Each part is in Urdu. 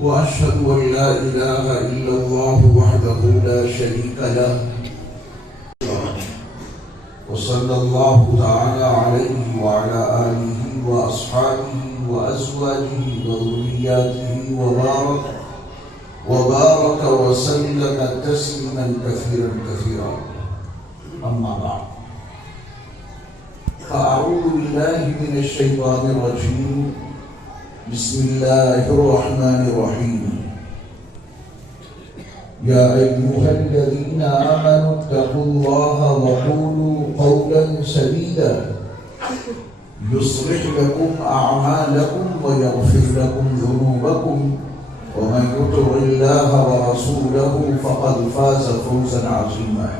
وأشهد أن لا إله إلا الله وحده لا شريك له وصلى الله تعالى عليه وعلى آله وأصحابه وأزواجه وذرياته وبارك وسلم تسليما كثيرا كثيرا. أما بعد، فأعوذ بالله من الشيطان الرجيم. بسم الله الرحمن الرحيم. يا أيها الذين آمنوا اتقوا الله وقولوا قولا سديدا يصلح لكم أعمالكم ويغفر لكم ذنوبكم ومن يطع الله ورسوله فقد فاز فوزا عظيما.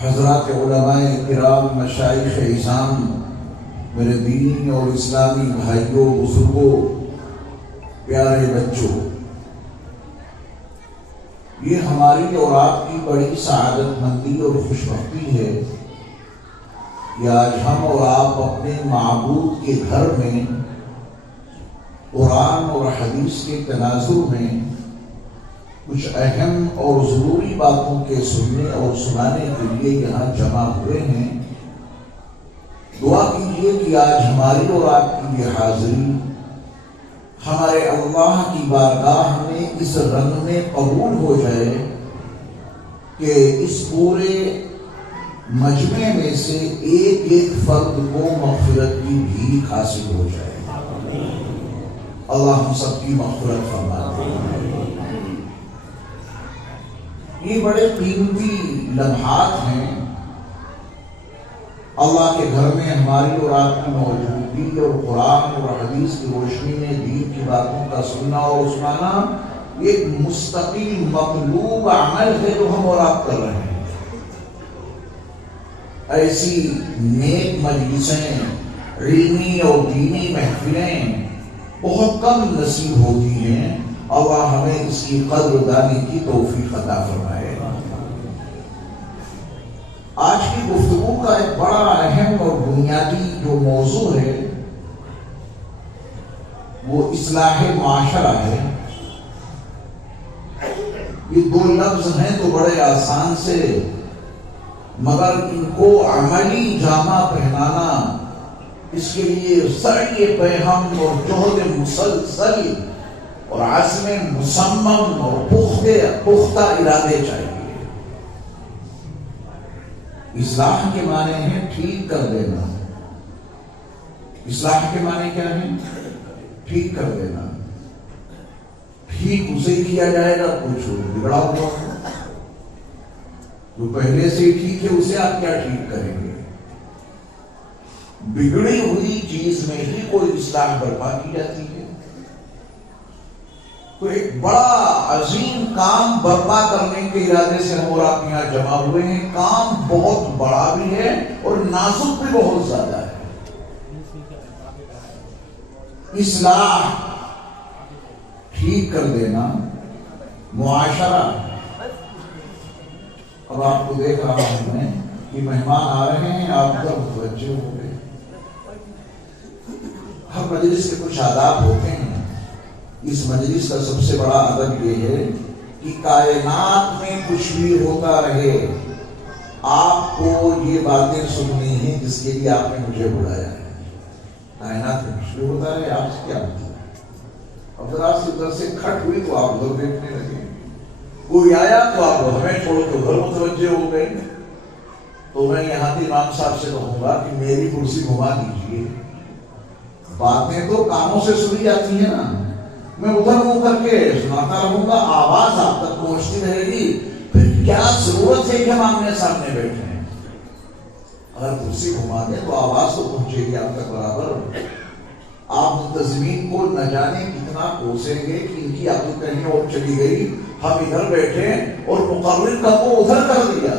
حضرات علماء کرام، مشائخ اعظام، میرے دین اور اسلامی بھائیوں، بزرگوں، پیارے بچوں، یہ ہماری اور آپ کی بڑی سعادت مندی اور خوش بختی ہے کہ آج ہم اور آپ اپنے معبود کے گھر میں قرآن اور حدیث کے تناظر میں کچھ اہم اور ضروری باتوں کے سننے اور سنانے کے لیے یہاں جمع ہوئے ہیں. دعا کیجیے کہ آج ہماری اور آپ کی یہ حاضری ہمارے اللہ کی بارگاہ میں اس رنگ میں قبول ہو جائے کہ اس پورے مجمع میں سے ایک ایک فرد کو مغفرت کی بھیک حاصل ہو جائے. اللہ ہم سب کی مغفرت فرما دے. یہ بڑے قیمتی لمحات ہیں. اللہ کے گھر میں ہماری اور آپ کی موجودگی اور قرآن اور حدیث کی روشنی میں دین کی باتوں کا سننا اور سنانا ایک مستقل مطلوب عمل ہے جو ہم اور آپ کر رہے ہیں. ایسی نیک مجلسیں، علمی اور دینی محفلیں بہت کم نصیب ہوتی ہیں. اللہ ہمیں اس کی قدر دانی کی توفیق عطا فرمائے. آج کی گفتگو کا ایک بڑا اہم اور بنیادی جو موضوع ہے وہ اصلاح معاشرہ ہے. یہ دو لفظ ہیں تو بڑے آسان سے، مگر ان کو عملی جامہ پہنانا، اس کے لیے سعی پیہم اور جہد مسلسل اور عزم مصمم اور پختہ ارادے چاہیے. اصلاح کے معنی ہے ٹھیک کر دینا. اصلاح کے معنی کیا ہے؟ ٹھیک کر دینا. ٹھیک اسے کیا جائے گا کچھ بگڑا ہوا ہے جو پہلے سے ہی ٹھیک ہے اسے آپ کیا ٹھیک کریں گے؟ بگڑی ہوئی چیز میں ہی کوئی اصلاح برپا کی جاتی ہے. تو ایک بڑا عظیم کام برپا کرنے کے ارادے سے ہم اور آپ یہاں جمع ہوئے ہیں. کام بہت بڑا بھی ہے اور نازک بھی بہت زیادہ ہے. اصلاح، ٹھیک کر دینا، معاشرہ. اب آپ کو دیکھ رہا ہوں میں کہ مہمان آ رہے ہیں، آپ کا متوجہ ہو گئے. ہر مجلس کے کچھ آداب ہوتے ہیں. اس مجلس کا سب سے بڑا ادب یہ ہے کہ کائنات میں کچھ بھی ہوتا رہے، آپ کو یہ باتیں سننی ہیں جس کے لیے آپ نے مجھے بلایا ہے. کائنات میں کچھ بھی ہوتا رہے، آپ سے کیا مطلب؟ اب ذرا سے ادھر سے کھٹ ہوئی تو آپ ادھر دیکھنے لگے. کوئی آیا تو آپ ہمیں چھوڑ کے ادھر متوجہ ہو گئے. تو میں یہاں کے امام صاحب سے کہوں گا کہ میری کرسی گھما دیجیے. باتیں تو کانوں سے سنی جاتی ہیں نا، میں ادھر منہ کر کے سناتا رہوں گا، آواز آپ تک پہنچتی رہے گی. پھر کیا ضرورت ہے کہ ہم آمنے سامنے بیٹھے ہیں؟ اگر کرسی گھما دیں تو آواز تو پہنچے گی آپ تک برابر. آپ منتظمین کو نہ جانے کتنا کوسیں گے کہ ان کی عقل کہیں اور چلی گئی، ہم ادھر بیٹھے اور مقرر کا وہ ادھر کر دیا.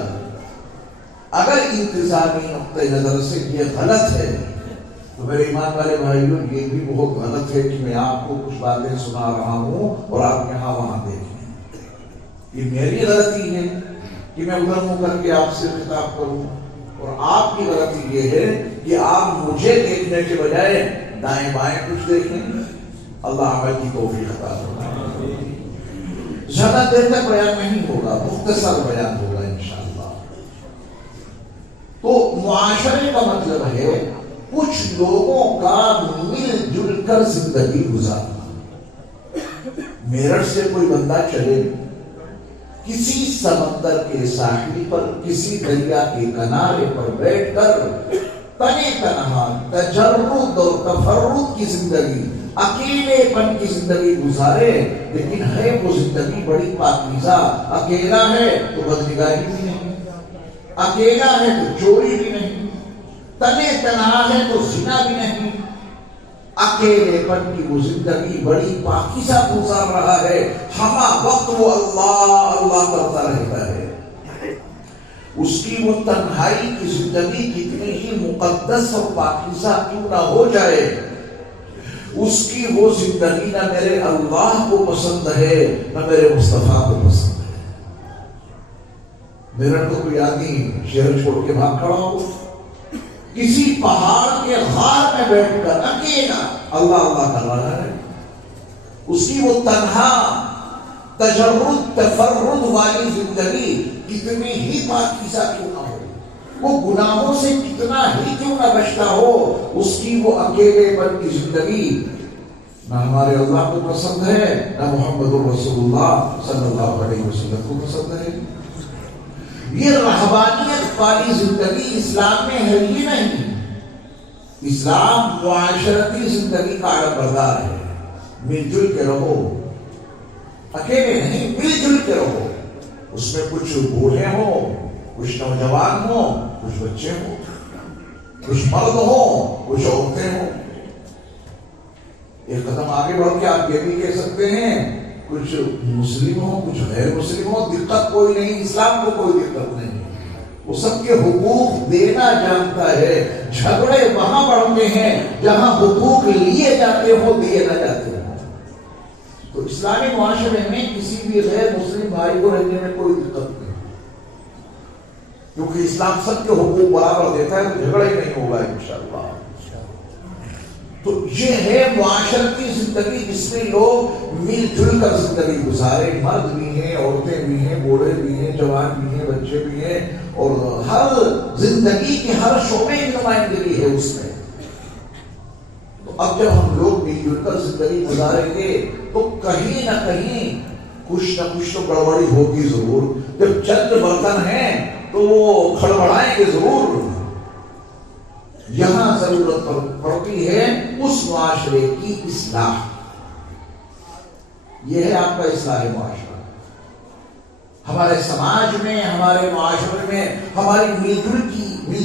اگر انتظامی نقطۂ نظر سے یہ غلط ہے تو میرے ایمان والے بھائیوں یہ بھی بہت غلط ہے کہ میں آپ کو کچھ باتیں سنا رہا ہوں اور آپ یہاں وہاں دیکھیں. یہ میری غلطی ہے کہ میں ادھر منہ کر کے آپ سے خطاب کروں، اور آپ کی غلطی یہ ہے کہ آپ مجھے دیکھنے کے بجائے دائیں بائیں کچھ دیکھیں. اللہ عمل کی توفیق عطا فرمائے۔ زیادہ دیر تک بیان نہیں ہوگا، مختصر بیان ہوگا انشاءاللہ۔ تو معاشرے کا مطلب ہے کچھ لوگوں کا مل جل کر زندگی گزارنا۔ میرٹھ سے کوئی بندہ چلے کسی سمندر کے ساحل پر، کسی دریا کے کنارے پر بیٹھ کر تنے تنہا تجرد اور تفرد کی زندگی، اکیلے پن کی زندگی گزارے، لیکن ہے وہ زندگی بڑی پاکیزہ۔ اکیلا ہے تو بدنگاہی بھی نہیں، اکیلا ہے تو چوری بھی نہیں، تنے تنہا ہے تو زنا بھی نہیں، اکیلے پن کی وہ زندگی بڑی پاکیزہ گزار رہا ہے، ہمہ وقت وہ اللہ اللہ کرتا رہتا ہے۔ اس کی وہ تنہائی کی زندگی کتنی ہی مقدس اور پاکیزہ کیوں نہ ہو جائے، اس کی وہ زندگی نہ میرے اللہ کو پسند ہے نہ میرے مصطفیٰ کو پسند ہے۔ میرا تو کوئی آدمی شہر چھوڑ کے بھاگ کھڑا ہو، کسی پہاڑ کے غار میں بیٹھ کر اکیلا اللہ اللہ کر رہا ہے، اس کی وہ تنہا تجرد تفرد والی زندگی کتنی ہی پاکیزہ کیوں نہ ہو، وہ گناہوں سے کتنا ہی کیوں نہ بچتا ہو، اس کی وہ اکیلے پن کی زندگی نہ ہمارے اللہ کو پسند ہے نہ محمد رسول اللہ صلی اللہ علیہ وسلم کو پسند ہے۔ یہ رہبانیت والی زندگی اسلام میں ہے ہی نہیں۔ اسلام معاشرتی زندگی کا علم بردار ہے، مل جل کے رہو، اکیلے نہیں، مل جل کے رہو۔ اس میں کچھ بوڑھے ہوں، کچھ نوجوان ہوں، کچھ بچے ہوں، کچھ مرد ہوں، کچھ عورتیں ہوں۔ ایک قدم آگے بڑھ کے آپ یہ بھی کہہ سکتے ہیں کچھ مسلم ہوں، کچھ غیر مسلم ہوں، دقت کوئی نہیں، اسلام کو کوئی دقت نہیں، وہ سب کے حقوق دینا جانتا ہے۔ جھگڑے وہاں بڑھتے ہیں جہاں حقوق لیے جاتے ہو، دیے نہ جاتے ہو۔ تو اسلامی معاشرے میں کسی بھی غیر مسلم بھائی کو رہنے میں کوئی دقت نہیں، کیونکہ اسلام سب کے حقوق برابر دیتا ہے، تو جھگڑا ہی نہیں ہوگا انشاءاللہ۔ تو یہ ہے معاشرتی زندگی جس میں لوگ مل جل کر زندگی گزارے، مرد بھی ہیں، عورتیں بھی ہیں، بوڑھے بھی ہیں، جوان بھی ہیں، بچے بھی ہیں، اور ہر زندگی کے ہر شعبے کی نمائندگی ہے اس میں۔ تو اب جب ہم لوگ مل جل کر زندگی گزاریں گے تو کہیں نہ کہیں کچھ نہ کچھ تو گڑبڑی ہوگی ضرور۔ جب چند برتن ہیں تو وہ کھڑبڑائیں گے ضرور۔ یہاں ضرورت پڑتی ہے اس معاشرے کی اصلاح۔ یہ ہے آپ کا اصلاح معاشرہ۔ ہمارے سماج میں، ہمارے معاشرے میں ہماری مل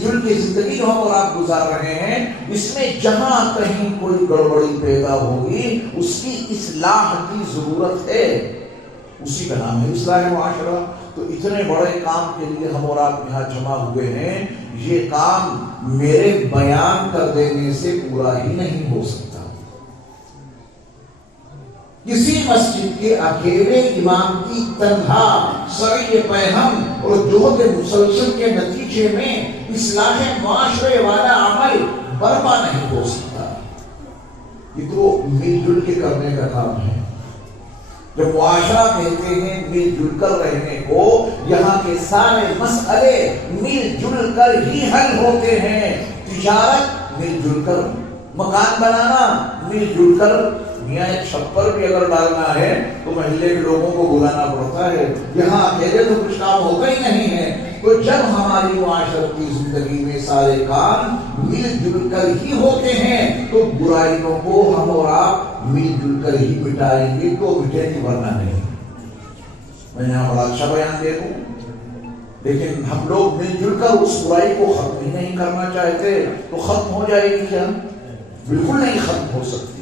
جل کی زندگی جو ہم اور آپ گزار رہے ہیں، اس میں جہاں کہیں کوئی گڑبڑی پیدا ہوگی اس کی اصلاح کی ضرورت ہے، اسی کا نام ہے اصلاح معاشرہ۔ تو اتنے بڑے کام کے لیے ہم اور آپ یہاں جمع ہوئے ہیں، یہ کام میرے بیان کر دینے سے پورا ہی نہیں ہو سکتا۔ کسی مسجد کے اکیلے امام کی تنہا سعی پیہم اور جہد مسلسل کے نتیجے میں اصلاح معاشرے والا عمل برپا نہیں ہو سکتا۔ یہ تو مل جل کے کرنے کا کام ہے۔ جب معاشرہ کہتے ہیں مل جل کر رہنے کو، یہاں کے سارے مسئلے مل جل کر ہی حل ہوتے ہیں۔ تجارت مل جل کر، مکان بنانا مل جل کر، میاں ایک چھپر بھی اگر ڈالنا ہے تو محلے کے لوگوں کو بلانا پڑتا ہے، یہاں اکیلے تو کچھ کام ہوتا ہی نہیں ہے۔ تو جب ہماری معاشرتی زندگی میں سارے کام مل جل کر ہی ہوتے ہیں تو برائیوں کو ہم اور آپ مل جل کر ہی مٹائیں گے، تو مٹے نہیں ورنہ نہیں۔ میں یہاں بڑا اچھا بیان دے دوں، لیکن ہم لوگ مل جل کر اس برائی کو ختم ہی نہیں کرنا چاہتے تو ختم ہو جائے گی کیا؟ بالکل نہیں ختم ہو سکتی۔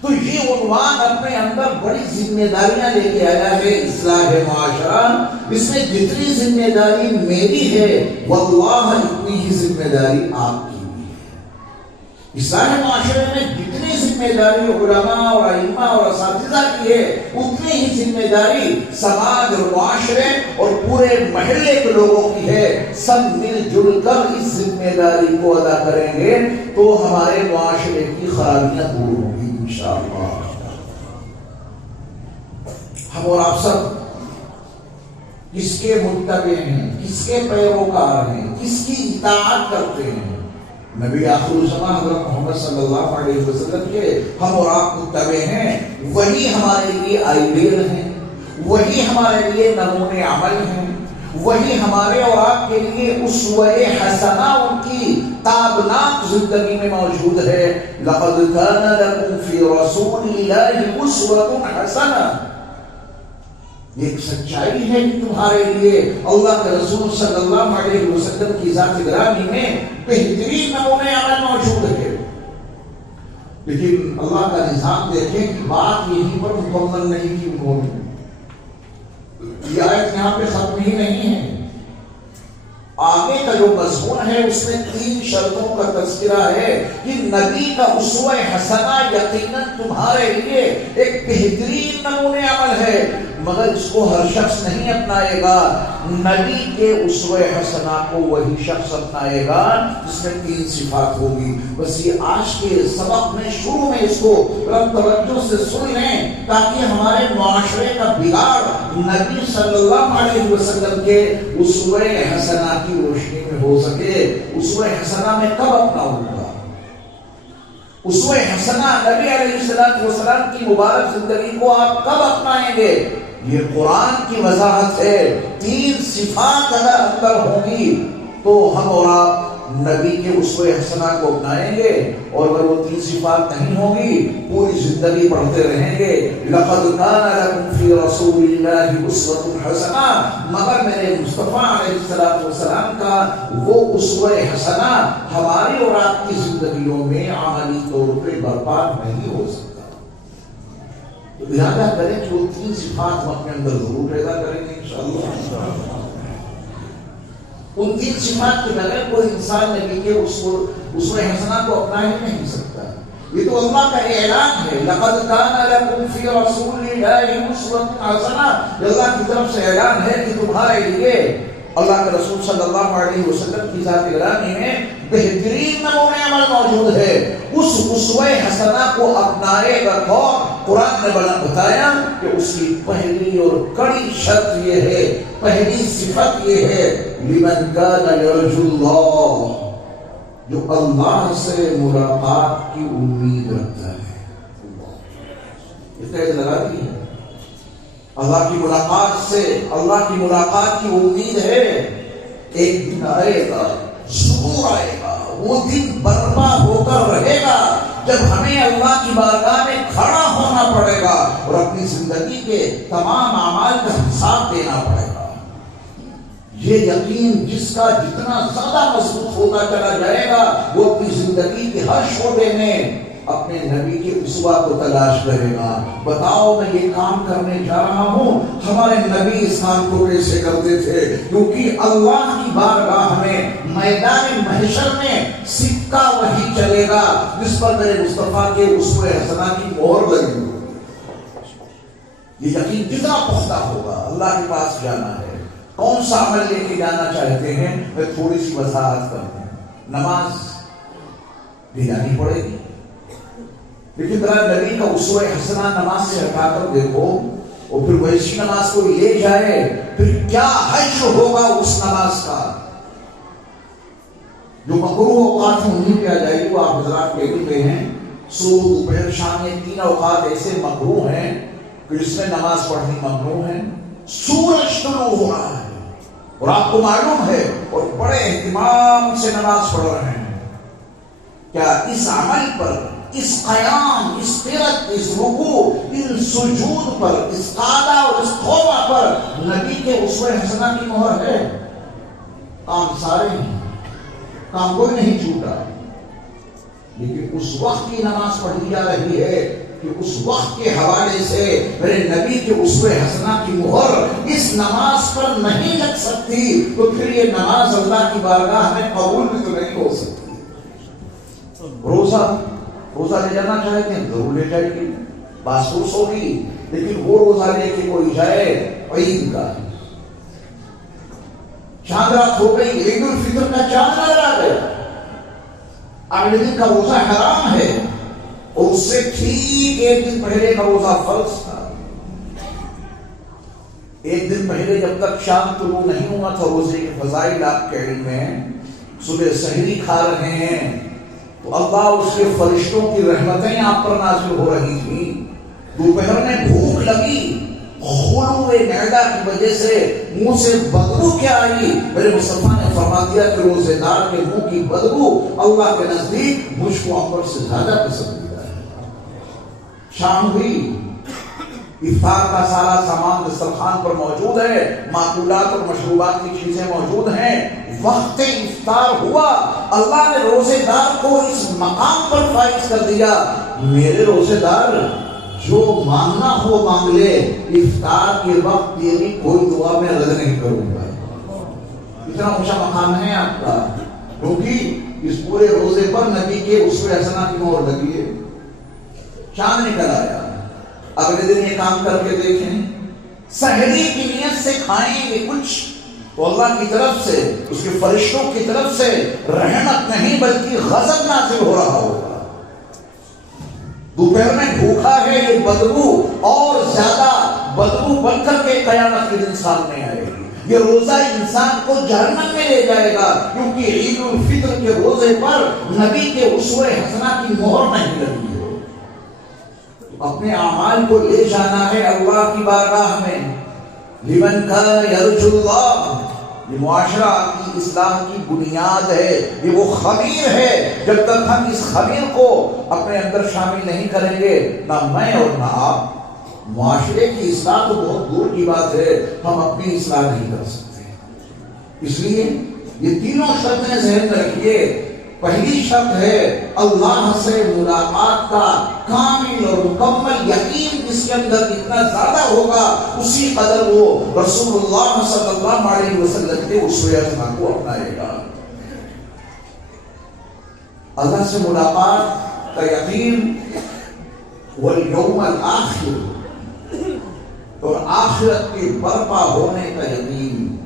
تو یہ عنوان اپنے اندر بڑی ذمہ داریاں لے کے آیا ہے اصلاح معاشرہ۔ اس میں جتنی ذمہ داری میری ہے واللہ اتنی ہی ذمہ داری آپ کی بھی ہے۔ اصلاح معاشرے میں جتنی ذمہ ذمہ داری علماء اور ائمہ اور اساتذہ کی ہے، اتنی ہی ذمہ داری سماج اور معاشرے اور پورے محلے کے لوگوں کی ہے۔ سب مل جل کر اس ذمہ داری کو ادا کریں گے تو ہمارے معاشرے کی خرابیاں دور ہوں گی انشاءاللہ۔ ہم اور آپ سب کس کے متبع ہیں، کس کے پیروکار ہیں، کس کی اطاعت کرتے ہیں؟ نبی آخر الزمان حضرت محمد صلی اللہ علیہ وسلم کے ہم اور آپ متبع ہیں، وہی ہمارے لیے آئیڈیل ہیں، وہی ہمارے لیے نمونے عمل ہیں، وہی ہمارے اور آپ کے لیے اسوہ حسنہ ان کی تابناک زندگی میں موجود ہے۔ لقد كان لكم في رسول الله اسوة حسنة، یہ ایک سچائی ہے کہ تمہارے لیے اللہ کے رسول صلی اللہ علیہ وسلم کی ذات گرامی میں بہترین نمونے عمل موجود ہے۔ لیکن اللہ کا نظام دیکھیں کہ بات یہیں پر مکمل نہیں کی انہوں نے۔ یہ آیت یہاں پہ ختم ہی نہیں ہے، آگے کا جو مضمون ہے اس میں 3 شرطوں کا تذکرہ ہے کہ نبی کا اسوہ حسنہ یقیناً تمہارے لیے ایک بہترین نمونے عمل ہے، مگر اس کو ہر شخص نہیں اپنائے گا۔ نبی کے اسوہ حسنہ کو وہی شخص اپنائے گا جس میں 3 صفات ہوگی۔ بس یہ آج کے سبق میں شروع میں اس کو توجہ سے سن لیں تاکہ ہمارے معاشرے کا بگاڑ نبی صلی اللہ علیہ وسلم کے اسوہ حسنہ کی روشنی میں ہو سکے۔ اسوہ حسنہ میں کب اپناؤں گا؟ اسوہ حسنہ نبی علیہ السلام کی مبارک زندگی کو آپ کب اپنائیں گے؟ یہ قرآن کی وضاحت ہے۔ 3 صفات اگر اندر ہوں گی تو ہم اور آپ نبی کے اسوہ حسنہ کو اپنائیں گے، اور اگر وہ 3 صفات نہیں ہوں گی پوری زندگی پڑھتے رہیں گے لقد كان لكم في رسول الله اسوة حسنة، مگر میرے مصطفیٰ علیہ السلام کا وہ اسوہ حسنہ ہماری اور آپ کی زندگیوں میں عملی طور پہ برپا نہیں ہو سکتا۔ تو ارادہ کریں کہ وہ 3 صفات ہم اپنے اندر ضرور پیدا کریں گے انشاءاللہ۔ ان 3 صفات کے بغیر کوئی انسان نبی کے اسوہ حسنہ کو اپنا ہی نہیں سکتا۔ یہ تو اللہ کا اعلان ہے، لقد كان لكم في رسول الله اسوة حسنة، اللہ کی طرف سے اعلان ہے کہ تمہارے لیے اللہ کے رسول صلی اللہ علیہ وسلم کی ذات گرامی میں بہترین نمونے عمل موجود ہے۔ اس اسوہ حسنہ کو اپنائے گا کون؟ قرآن نے بتایا کہ اس کی پہلی اور کڑی شرط یہ ہے، پہلی صفت یہ ہے لمن كان يرجو اللہ، جو اللہ سے ملاقات کی امید رکھتا ہے۔ قید لگا دی ہے، اللہ کی ملاقات سے، اللہ کی ملاقات کی امید ہے۔ ایک دن آئے گا، ضرور آئے گا، وہ دن برپا ہو کر رہے گا جب ہمیں اللہ کی بارگاہ میں کھڑا ہونا پڑے گا اور اپنی زندگی کے تمام اعمال کا حساب دینا پڑے گا۔ یہ یقین جس کا جتنا زیادہ مضبوط ہوتا چلا جائے گا وہ اپنی زندگی کے ہر شعبے میں اپنے نبی کے اسوہ کو تلاش کرے گا۔ بتاؤ میں یہ کام کرنے جا رہا ہوں، ہمارے نبی اس کام کو کیسے کرتے تھے؟ کیونکہ اللہ کی بارگاہ میں میدان محشر میں سکہ وہی چلے گا جس پر میرے مصطفیٰ کے اسوہ حسنہ کی مہر لگی ہوگی۔ یہ یقین جتنا پختہ ہوگا، اللہ کے پاس جانا ہے، کون سا عمل لے کے جانا چاہتے ہیں؟ میں تھوڑی سی وضاحت کرتا ہوں۔ نماز بھی جانی پڑے گی، لیکن ذرا نبی کا اسوہ حسنہ نماز سے ہٹا کر دیکھو، اور پھر ویسی نماز کو لے جائے پھر کیا حجر ہوگا اس نماز کا۔ جو مکروہ اوقات ہیں انہیں پہ آ جائے گی، وہ آپ حضرات کہتے ہوئے ہیں صبح دوپہر شام، یہ 3 اوقات ایسے مکروہ ہیں کہ جس میں نماز پڑھنی ممنوع ہے۔ سورج طلوع ہو رہا ہے اور آپ کو معلوم ہے اور بڑے اہتمام سے نماز پڑھ رہے ہیں، کیا اس عمل پر، اس قیام، اس قرات، اس رکوع، ان سجود پر، اس قعدہ اور اس توبہ پر نبی کے اسوہ حسنہ کی مہر ہے؟ کام سارے ہیں، کام کوئی نہیں چھوٹا، لیکن اس وقت کی نماز پڑھی جا رہی ہے کہ اس وقت کے حوالے سے میرے نبی کے اسوہ حسنہ کی مہر اس نماز پر نہیں لگ سکتی، تو پھر یہ نماز اللہ کی بارگاہ میں قبول بھی تو نہیں ہو سکتی۔ روزہ روزہ لے جانا چاہتے ہیں ضرور لے جائیے، باسوس ہوگی، لیکن وہ روزہ لے کے کوئی جائے عید کا، چاند رات ہو گئی، عید الفطر کا چاند نظر آ گیا، اگلے دن کا روزہ حرام ہے، اور اس سے ٹھیک ایک دن پہلے کا روزہ فرض تھا۔ ایک دن پہلے جب تک شام طلوع نہیں ہوا تھا، روزے کے فضائل آپ کے علم میں، صبح سحری کھا رہے ہیں تو اللہ اس کے فرشتوں کی رحمتیں آپ پر نازل ہو رہی تھی، دوپہر میں بھوک لگی، خلو معدہ کی وجہ سے منہ سے بدبو کیا آئی، میرے مصطفیٰ نے فرما دیا کہ روزے دار کے منہ کی بدبو اللہ کے نزدیک مجھ کو عنبر سے زیادہ پسندیدہ ہے۔ شام ہوئی، افطار کا سارا سامان دسترخوان پر موجود ہے، ماکولات اور مشروبات کی چیزیں موجود ہیں، وقت افطار ہوا، اللہ نے روزے دار کو اس مقام پر فائز کر دیا، میرے روزے دار جو مانگنا ہو مانگ لے، افطار کے وقت تیری کوئی دعا میں رد نہیں کروں گا۔ اتنا اونچا مقام ہے آپ کا، کیونکہ اس پورے روزے پر نبی کے اسوہ حسنہ کی مہر لگی ہے۔ چاند نکل آیا، اگلے دن یہ کام کر کے دیکھیں، سحری کی نیت سے کھائیں گے کچھ تو اللہ کی طرف سے، اس کے فرشتوں کی طرف سے رحمت نہیں بلکہ غضب نازل ہو رہا ہوگا۔ دوپہر میں بھوکا ہے، یہ بدبو اور زیادہ بدبو بن کر کے قیامت کے دن سامنے آئے گی، یہ روزہ انسان کو جہنم میں لے جائے گا، کیونکہ عید الفطر کے روزے پر نبی کے اسوہ حسنہ کی مہر نہیں لگی ہے۔ اپنے اعمال کو لے جانا ہے اللہ کی بارگاہ میں، لمن کان یرجو اللہ، یہ معاشرہ کی اصلاح کی بنیاد ہے، یہ وہ خمیر ہے، جب تک ہم اس خمیر کو اپنے اندر شامل نہیں کریں گے، نہ میں اور نہ آپ، معاشرے کی اصلاح تو بہت دور کی بات ہے، ہم اپنی اصلاح نہیں کر سکتے۔ اس لیے یہ تینوں شرطیں ذہن میں رکھیے۔ پہلی شرط ہے اللہ سے ملاقات کا کامل اور مکمل یقین، جس کے اندر اتنا زیادہ ہوگا اسی قدر وہ رسول اللہ صلی اللہ علیہ وسلم کے اسوہ حسنہ کو اپنائے گا۔ اللہ سے ملاقات کا یقین، والیوم الآخر، اور آخرت کے برپا ہونے کا یقین،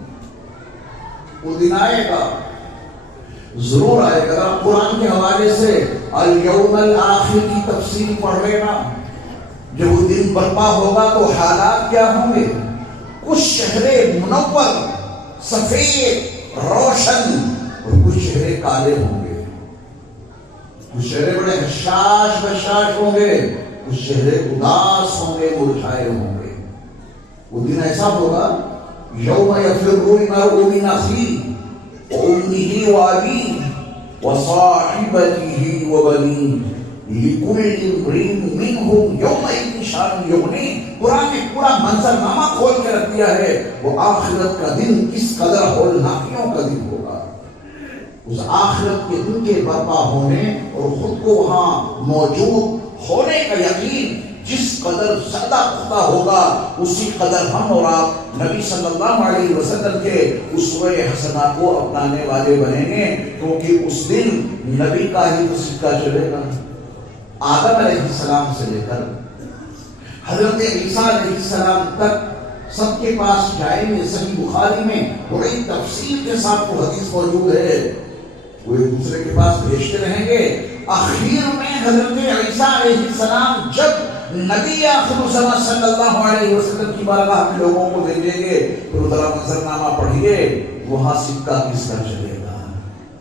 وہ دن آئے گا، ضرور آئے گا۔ قرآن کے حوالے سے الیوم الآخر کی تفسیر پڑھ لینا، جب وہ دن برپا ہوگا تو حالات کیا ہوں گے؟ کچھ چہرے منور سفید روشن اور کچھ چہرے کالے ہوں گے، کچھ چہرے بڑے حشاش بشاش ہوں گے، کچھ چہرے اداس ہوں گے، مرجھائے ہوں گے۔ وہ دن ایسا ہوگا، یوم یفر المرء من اخیہ وأمه وأبيه وصاحبته وبنيه لكل امرئ منهم يومئذ شأن يغنيه۔ قرآن نے پورا منظرنامہ کھول کے رکھ دیا ہے، وہ آخرت کا دن کس قدر ہولناکیوں کا دن ہوگا۔ اس آخرت کے دن کے برپا ہونے اور خود کو وہاں موجود ہونے کا یقین جس قدر زیادہ پختہ ہوگا، اسی قدر ہم اور آپ نبی صلی اللہ علیہ وسلم کے اسوہ حسنہ کو اپنانے والے بنیں گے، کیونکہ اس دن نبی کا ہی تو سکہ چلے گا۔ آدم علیہ السلام سے لے کر حضرت عیسیٰ علیہ السلام تک سب کے پاس جائیں گے۔ صحیح بخاری میں بڑی تفصیل کے ساتھ وہ حدیث موجود ہے، وہ ایک دوسرے کے پاس بھیجتے رہیں گے۔ آخر میں حضرت عیسیٰ علیہ السلام جب نبی آخر الزمان صلی اللہ علیہ وسلم کی بارگاہ میں لوگوں کو بھیجیں گے، تو ذرا منظرنامہ پڑھیے، وہاں سکہ کس کا چلے گا۔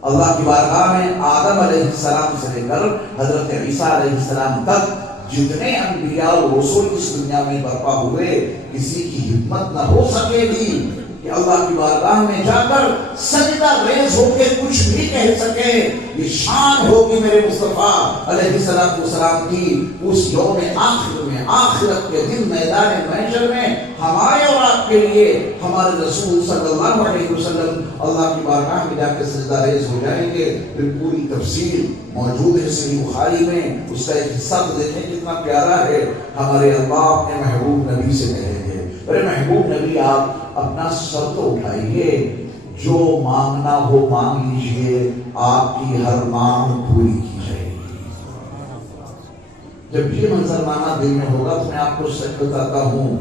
اللہ کی بارگاہ میں آدم علیہ السلام سے لے کر حضرت عیسیٰ علیہ السلام تک جتنے انبیاء و رسول اس دنیا میں برپا ہوئے، کسی کی ہمت نہ ہو سکے گی کہ اللہ کی بارگاہ میں جا کر سجدہ ریز ہو کے کچھ بھی کہہ سکے۔ یہ شان ہوگی میرے مصطفیٰ علیہ السلام کی اس یوم آخر میں، آخرت کے دن میدان محشر میں ہمارے اور آپ کے لیے ہمارے رسول صلی اللہ علیہ وسلم اللہ کی بارگاہ میں جا کے سجدہ ریز ہو جائیں گے۔ پھر پوری تفصیل موجود ہے صحیح بخاری میں، اس کا ایک حصہ تو دیکھیں کتنا پیارا ہے۔ ہمارے اللہ اپنے محبوب نبی سے کہیں گے، میرے محبوب نبی آپ اپنا سر تو اٹھائیے، جو مانگنا ہو مانگ لیجئے، آپ کی ہر مانگ پوری کی جائے گی۔ جب یہ منظرنامہ دل میں ہوگا تو میں آپ کو سچ بتاتا ہوں،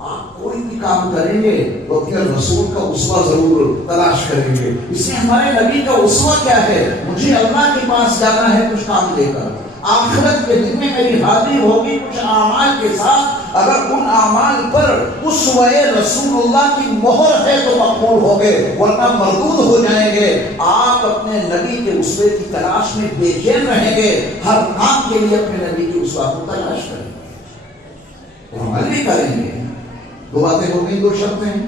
آپ کوئی بھی کام کریں گے تو اپنے رسول کا اسوہ ضرور تلاش کریں گے۔ اس میں ہمارے نبی کا اسوہ کیا ہے؟ مجھے اللہ کے پاس جانا ہے کچھ کام لے کر، آخرت کے دن میں میری حاضری ہوگی کچھ اعمال کے ساتھ، اگر ان اعمال پر اسوہ رسول اللہ کی مہر ہے تو مقبول ہو گئے، ورنہ مردود ہو جائیں گے۔ آپ اپنے نبی کے اسوے کی تلاش میں بے چین رہیں گے، ہر کام کے لیے اپنے نبی کے اسوہ کو تلاش کریں گے اور عمل بھی کریں گے۔ دو باتیں ہو گئی، دو شرطیں۔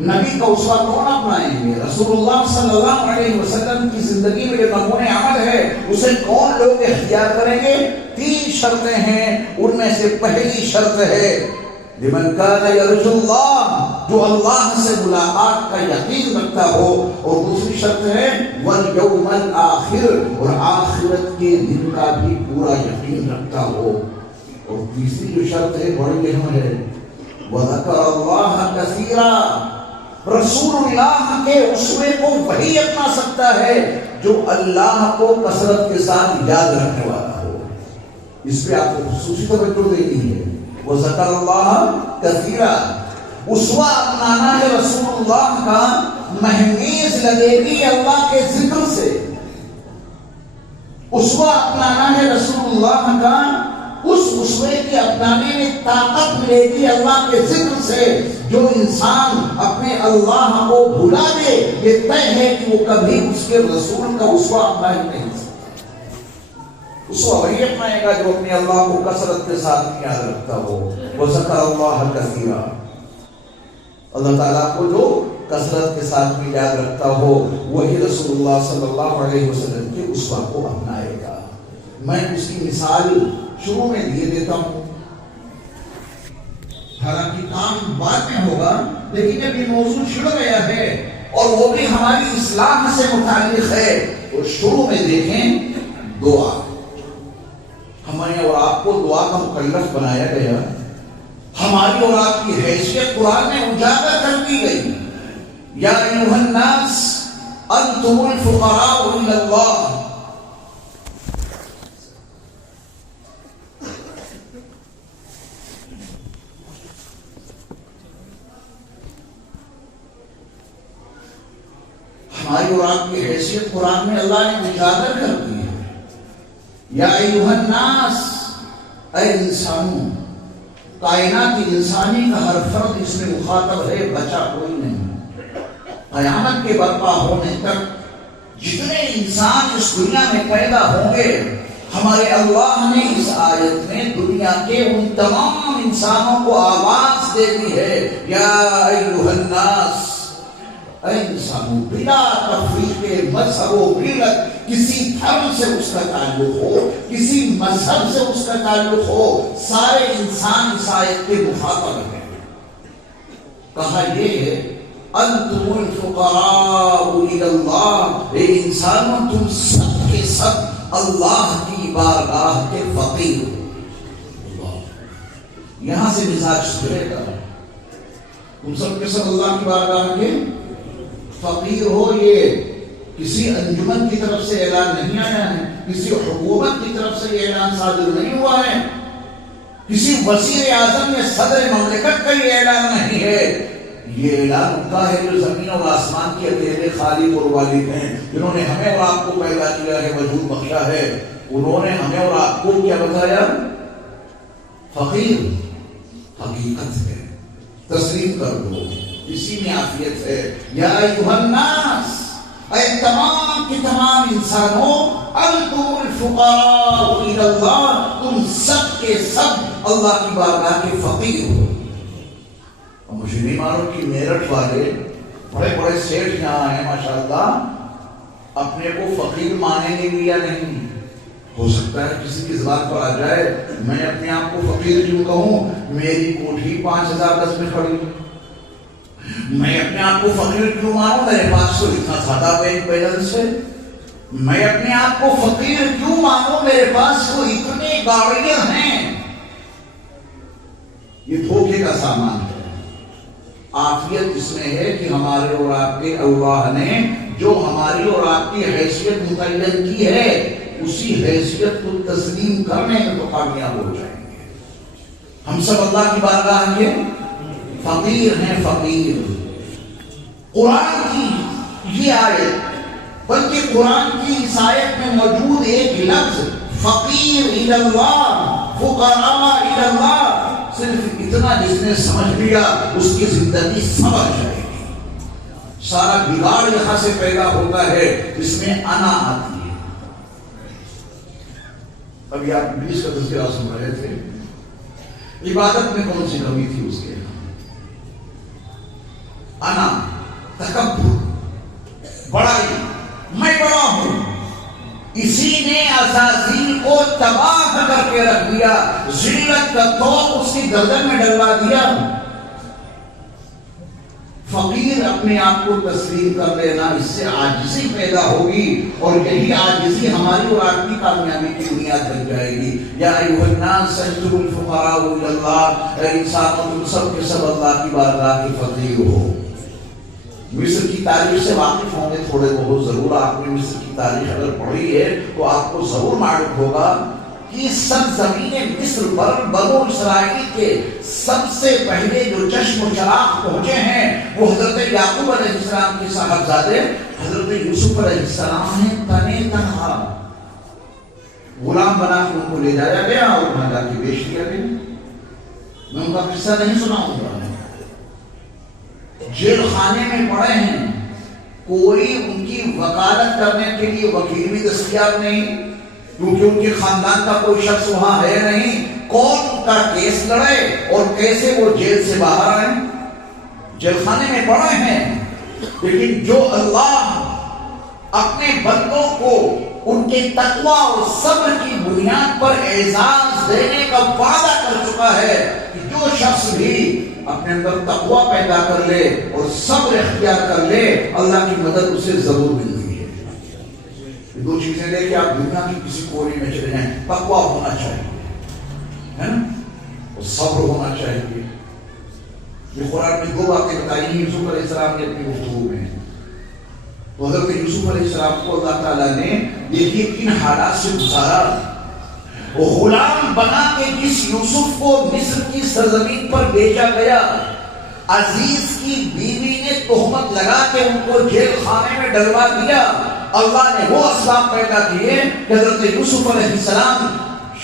نبی کا اسوہ کون اپنائیں گے؟ رسول اللہ صلی اللہ علیہ وسلم کی زندگی میں جو نمونے عمل ہے اسے کون لوگ اختیار کریں گے؟ تین شرطیں ہیں، ان میں سے پہلی شرط ہے لمن کان یرجو اللہ، جو اللہ سے ملاقات کا یقین رکھتا ہو، اور دوسری شرط ہے والیوم الآخر، اور آخرت کے دن کا بھی پورا یقین رکھتا ہو، اور تیسری جو شرط ہے بڑی اہم ہے وَذَكَرَ اللَّهَ كَثِيرًا، رسول اللہ کے اسوے کو وہی اپنا سکتا ہے جو اللہ کو کثرت کے ساتھ یاد رکھنے والا ہو۔ اس پہ آپ کو خصوصی توجہ دینی ہے۔ وَذَكَرَ اللَّهَ كَثِيرًا، اسوہ اپنانا ہے رسول اللہ کا، مہمیز لگے گی اللہ کے ذکر سے۔ اسوہ اپنانا ہے رسول اللہ کا، اس اسوے کے اپنانے میں طاقت ملے گی اللہ کے ذکر سے۔ جو انسان اپنے اللہ کو بھلا دے، یہ طے ہے کہ وہ کبھی اس کے رسول کا اسوہ اپنا ہی نہیں سکتا۔ اسوہ وہی اپنائے گا جو اپنے اللہ کو کثرت کے ساتھ یاد رکھتا ہو۔ وَذَكَرَ اللَّهَ كَثِيرًا، اللہ تعالیٰ کو جو کثرت کے ساتھ میں یاد رکھتا ہو وہی رسول اللہ صلی اللہ علیہ وسلم کے اسوہ کو اپنائے گا۔ میں اس کی مثال شروع میں دیے دیتا ہوں، حالانکہ کام بعد میں ہوگا، لیکن جب یہ موضوع چھڑ گیا ہے اور وہ بھی ہماری اصلاح سے متعلق ہے تو شروع میں دیکھیں دعا۔ ہمیں اور آپ کو دعا کا مکلف بنایا گیا، ہماری اور آپ کی حیثیت قرآن میں اجاگر کر دی گئی۔ یا ایھا الناس انتم الفقراء الی اللہ، ہماری اور آپ کی حیثیت قرآن میں اللہ نے اجاگر کر دی ہے۔ یا ایھا الناس، اے انسانوں، کائنات انسانی کا ہر فرد اس میں مخاطب ہے، بچا کوئی نہیں۔ قیامت کے برپا ہونے تک جتنے انسان اس دنیا میں پیدا ہوں گے، ہمارے اللہ نے اس آیت میں دنیا کے ان تمام انسانوں کو آواز دے دی ہے، یا ایھا الناس، اے انسانوں، بلا تفریق مذہب و ملت، کسی دھرم سے اس کا تعلق ہو، کسی مذہب سے اس کا تعلق ہو، سارے انسان اس آیت کے مخاطب ہیں۔ کہا یہ ہے انتم الفقراء الی اللہ، اے انسانوں تم سب کے سب اللہ کی بارگاہ کے فقیر ہو۔ یہاں سے مزاج سدھرے گا، تم سب کے سب اللہ کی بارگاہ کے فقیر ہو۔ یہ کسی انجمن کی طرف سے اعلان نہیں آیا ہے، کسی حکومت کی طرف سے یہ اعلان صادر نہیں ہوا ہے، کسی وزیر اعظم یا صدر مملکت کا یہ اعلان نہیں ہے۔ یہ اعلان ان کا ہے جو زمین اور آسمان کے اکیلے خالق اور والد ہیں، جنہوں نے ہمیں اور آپ کو پیدا کیا ہے، وجود بخشا ہے۔ انہوں نے ہمیں اور آپ کو کیا بتایا؟ فقیر۔ حقیقت ہے، تسلیم کر دو، اسی میں عافیت ہے۔ یا ایھا الناس، اے تمام کے تمام انسانوں، انتم الفقراء الی اللہ، تم سب کے سب اللہ کی بارگاہ کے فقیر ہو۔ مجھے نہیں معلوم کہ میرٹھ والے بڑے بڑے سیٹھ یہاں آئے ماشاءاللہ، اپنے کو فقیر مانیں گے بھی یا نہیں؟ ہو سکتا ہے کسی کی زبان پر آ جائے، میں اپنے آپ کو فقیر کیوں کہوں؟ میری کوٹھی 5000 گز میں کھڑی، میں اپنے آپ کو فقیر کیوں مانوں؟ میرے پاس تو اتنا زیادہ بینک بیلنس ہے۔ میں اپنے آپ کو فقیر کیوں مانوں؟ میرے پاس تو اتنے گاڑیاں ہیں۔ یہ دھوکے کا سامان ہے۔ عافیت اس میں ہے کہ ہمارے اور آپ کے اللہ نے جو ہماری اور آپ کی حیثیت متعین کی ہے، اسی حیثیت کو تسلیم کرنے میں تو کامیاب ہو جائیں گے. ہم سب اللہ کی بارگاہ کے فقیر ہیں، فقیر. قرآن کی یہ آیت، بلکہ قرآن کی اس آیت میں موجود ایک لفظ فقیر الی اللہ، فقراء الی اللہ، صرف اتنا جس نے سمجھ لیا اس کی زندگی سمجھ جائے گی. سارا بگاڑ یہاں سے پیدا ہوتا ہے جس میں انا آتی ہے. ابھی آپ ابلیس کا تذکرہ سن رہے تھے، عبادت میں کون سی کمی تھی اس کے؟ انا، تکبر، بڑائی، میں بڑا ہوں. اسی نے عزازیل کو تباہ کر کے رکھ دیا، ذلت کا توق اس کی گردن میں ڈلوا دیا. فقیر اپنے آپ کو تسلیم کر لینا، اس سے عاجزی پیدا ہوگی، اور یہی عاجزی ہماری اور آپ کی کامیابی کی بنیاد بن جائے گی. یا ایھا الناس انتم الفقراء الی اللہ، اے انسانوں تم سب کے سب اللہ کی بارگاہ کے فقیر ہو. مصر کی تاریخ سے واقف ہوں گے تھوڑے بہت ضرور. آپ نے مصر کی تاریخ اگر پڑھی ہے تو آپ کو ضرور معلوم ہوگا کہ سرزمین مصر پر بنو اسرائیل کے سب سے پہلے جو چشم و چراغ پہنچے ہیں وہ حضرت یعقوب علیہ السلام کے صاحبزادے حضرت یوسف علیہ السلام نے تنے تنہا غلام بنا کے ان کو لے جایا گیا اور وہاں جا کے بیچ دیا گیا. میں ان کا قصہ نہیں سناؤں گا. جیل خانے میں پڑے ہیں، کوئی ان کی وکالت کرنے کے لیے وکیل بھی دستیاب نہیں، کیونکہ ان کے خاندان کا کوئی شخص وہاں ہے نہیں. کون ان کا کیس لڑے اور کیسے وہ جیل سے باہر آئیں؟ جیل خانے میں پڑے ہیں. لیکن جو اللہ اپنے بندوں کو ان کے تقوی اور صبر کی بنیاد پر اعزاز دینے کا وعدہ کر چکا ہے کہ جو شخص بھی اپنے اندر تقوی پیدا کر لے اور صبر اختیار کر لے، اللہ کی مدد اسے ضرور ملتی ہے. دو چیزیں لے کے آپ دنیا کی کسی کونے میں چلے جائیں، تقوی ہونا چاہیے ہے نا، اور صبر ہونا چاہیے. یہ قرآن میں دو باتیں بتائی ہیں یوسف علیہ السلام نے اپنی گفتگو میں. تو حضرت یوسف علیہ السلام کو اللہ تعالیٰ نے دیکھیے کن حالات سے گزارا. وہ غلام بنا کے جس یوسف کو مصر کی سرزمین پر بیچا گیا، عزیز کی بیوی نے تہمت لگا کے ان کو جیل خانے میں ڈلوا دیا. اللہ نے وہ اسباب پیدا کیے کہ حضرت یوسف علیہ السلام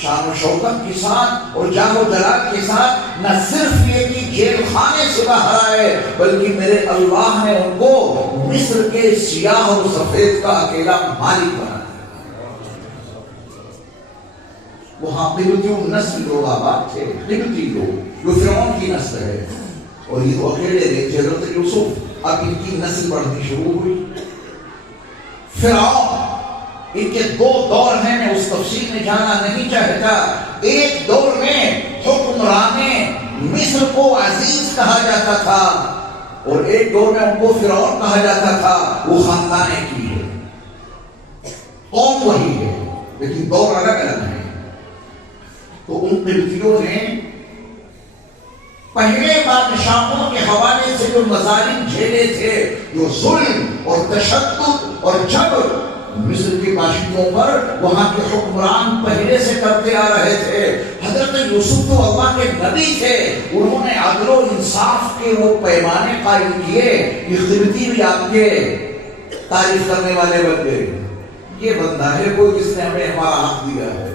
شان و شوکت کے ساتھ اور جاہ و جلال کے ساتھ نہ صرف یہ کہ جیل خانے سے باہر آئے، بلکہ میرے اللہ نے ان کو مصر کے سیاہ اور سفید کا اکیلا مالک بنا. وہاں قبطیوں نسل لوگ آباد تھے، قبطی لوگ جو فرعون کی نسل ہے، اور یہ تو اکیلے رہے تھے حضرت یوسف. اب ان کی نسل بڑھنی شروع ہوئی. فرعون ان کے دو دور ہیں، میں اس تفصیل میں جانا نہیں چاہتا. ایک دور میں حکمران مصر کو عزیز کہا جاتا تھا، اور ایک دور میں ان کو فرعون کہا جاتا تھا. وہ خاندان کی ہے، قوم وہی ہے، لیکن دور الگ الگ ہے. تو ان قبطیوں نے پہلے بادشاہوں کے حوالے سے جو مظالم جھیلے تھے، جو ظلم اور تشدد اور جبر مصر کے باشندوں پر وہاں کے حکمران پہلے سے کرتے آ رہے تھے. حضرت یوسف تو اللہ کے نبی تھے، انہوں نے عدل و انصاف کے وہ پیمانے قائم کیے کہ قبطی بھی آپ کے تعریف کرنے والے بن گئے. یہ بندہ ہے کوئی جس نے ہمیں ہمارا حق دیا ہے،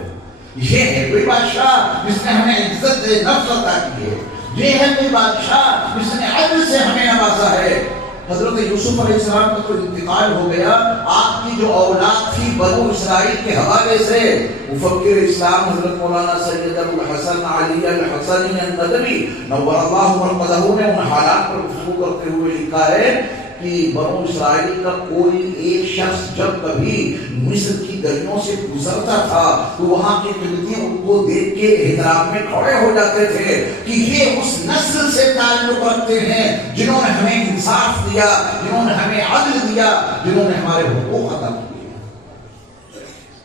یہ ہے کوئی بادشاہ جس نے ہمیں عزت نفس عطا کی ہے، یہ ہے کوئی بادشاہ جس نے عدل سے ہمیں نوازا ہے. حضرت یوسف علیہ السلام کا تو انتقال ہو گیا. آپ کی جو اولاد تھی بنو اسرائیل کے حوالے سے مفکر اسلام حضرت مولانا سید ابو الحسن علی الحسنی الندوی نور اللہ مرقدہ نے ان حالات پر گفتگو کرتے ہوئے لکھا ہے کہ بنو اسرائیل کا کوئی ایک شخص جب کبھی مصر کی گلیوں سے گزرتا تھا تو وہاں کے قبطی ان کو دیکھ کے احترام میں کھڑے ہو جاتے تھے کہ یہ اس نسل سے تعلق رکھتے ہیں جنہوں نے ہمیں انصاف دیا، جنہوں نے ہمیں عدل دیا، جنہوں نے ہمارے حقوق ادا کیے.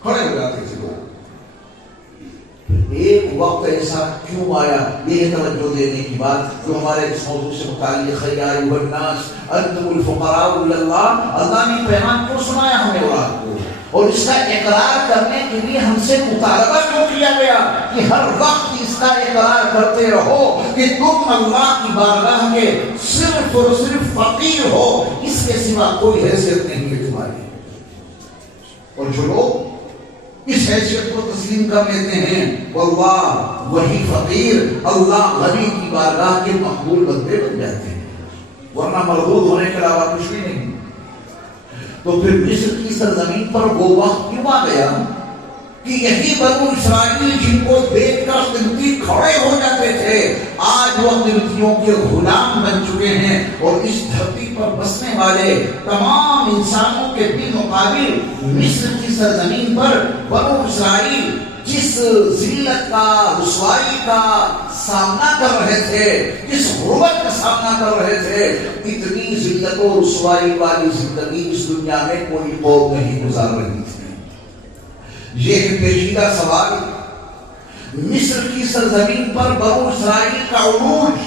کھڑے ہو جاتے تھے لوگ. ایک وقت ایسا کیوں آیا، یہ توجہ دینے کی بات جو ہمارے اس موضوع سے متعلق ہے. یا ایھا الناس انتم الفقراء الی اللہ. اللہ نے پیغام کیوں سنایا ہمیں اور آپ کو؟ اور اس کا اقرار کرنے کے لیے ہم سے مطالبہ کیوں کیا گیا کہ ہر وقت اس کا اقرار کرتے رہو کہ تم اللہ کی بارگاہ کے صرف اور صرف فقیر ہو، اس کے سوا کوئی حیثیت نہیں ہے تمہاری. اور جو لوگ اس حیثیت کو تسلیم کر لیتے ہیں واللہ وہی فقیر اللہ غنی کی بارگاہ کے مقبول بندے بن جاتے ہیں، ورنہ مردود ہونے کے علاوہ کچھ بھی نہیں. تو پھر مصر کی سرزمین پر وہ وقت کیوں آ گیا کہ یہی بنو اسرائیل جن کو دیکھ کر قبطی کھڑے ہو جاتے تھے آج وہ قبطیوں کے غلام بن چکے ہیں، اور اس دھرتی پر بسنے والے تمام انسانوں کے بالمقابل مصر کی سرزمین پر بنو اسرائیل جس ذلت کا رسوائی کا سامنا کر رہے تھے، جس غربت کا سامنا کر رہے تھے، اتنی ذلت و رسوائی والی زندگی اس دنیا میں کوئی قوم نہیں گزار رہی تھی. یہ پیچیدہ سوال مصر کی سرزمین پر بنو اسرائیل کا عروج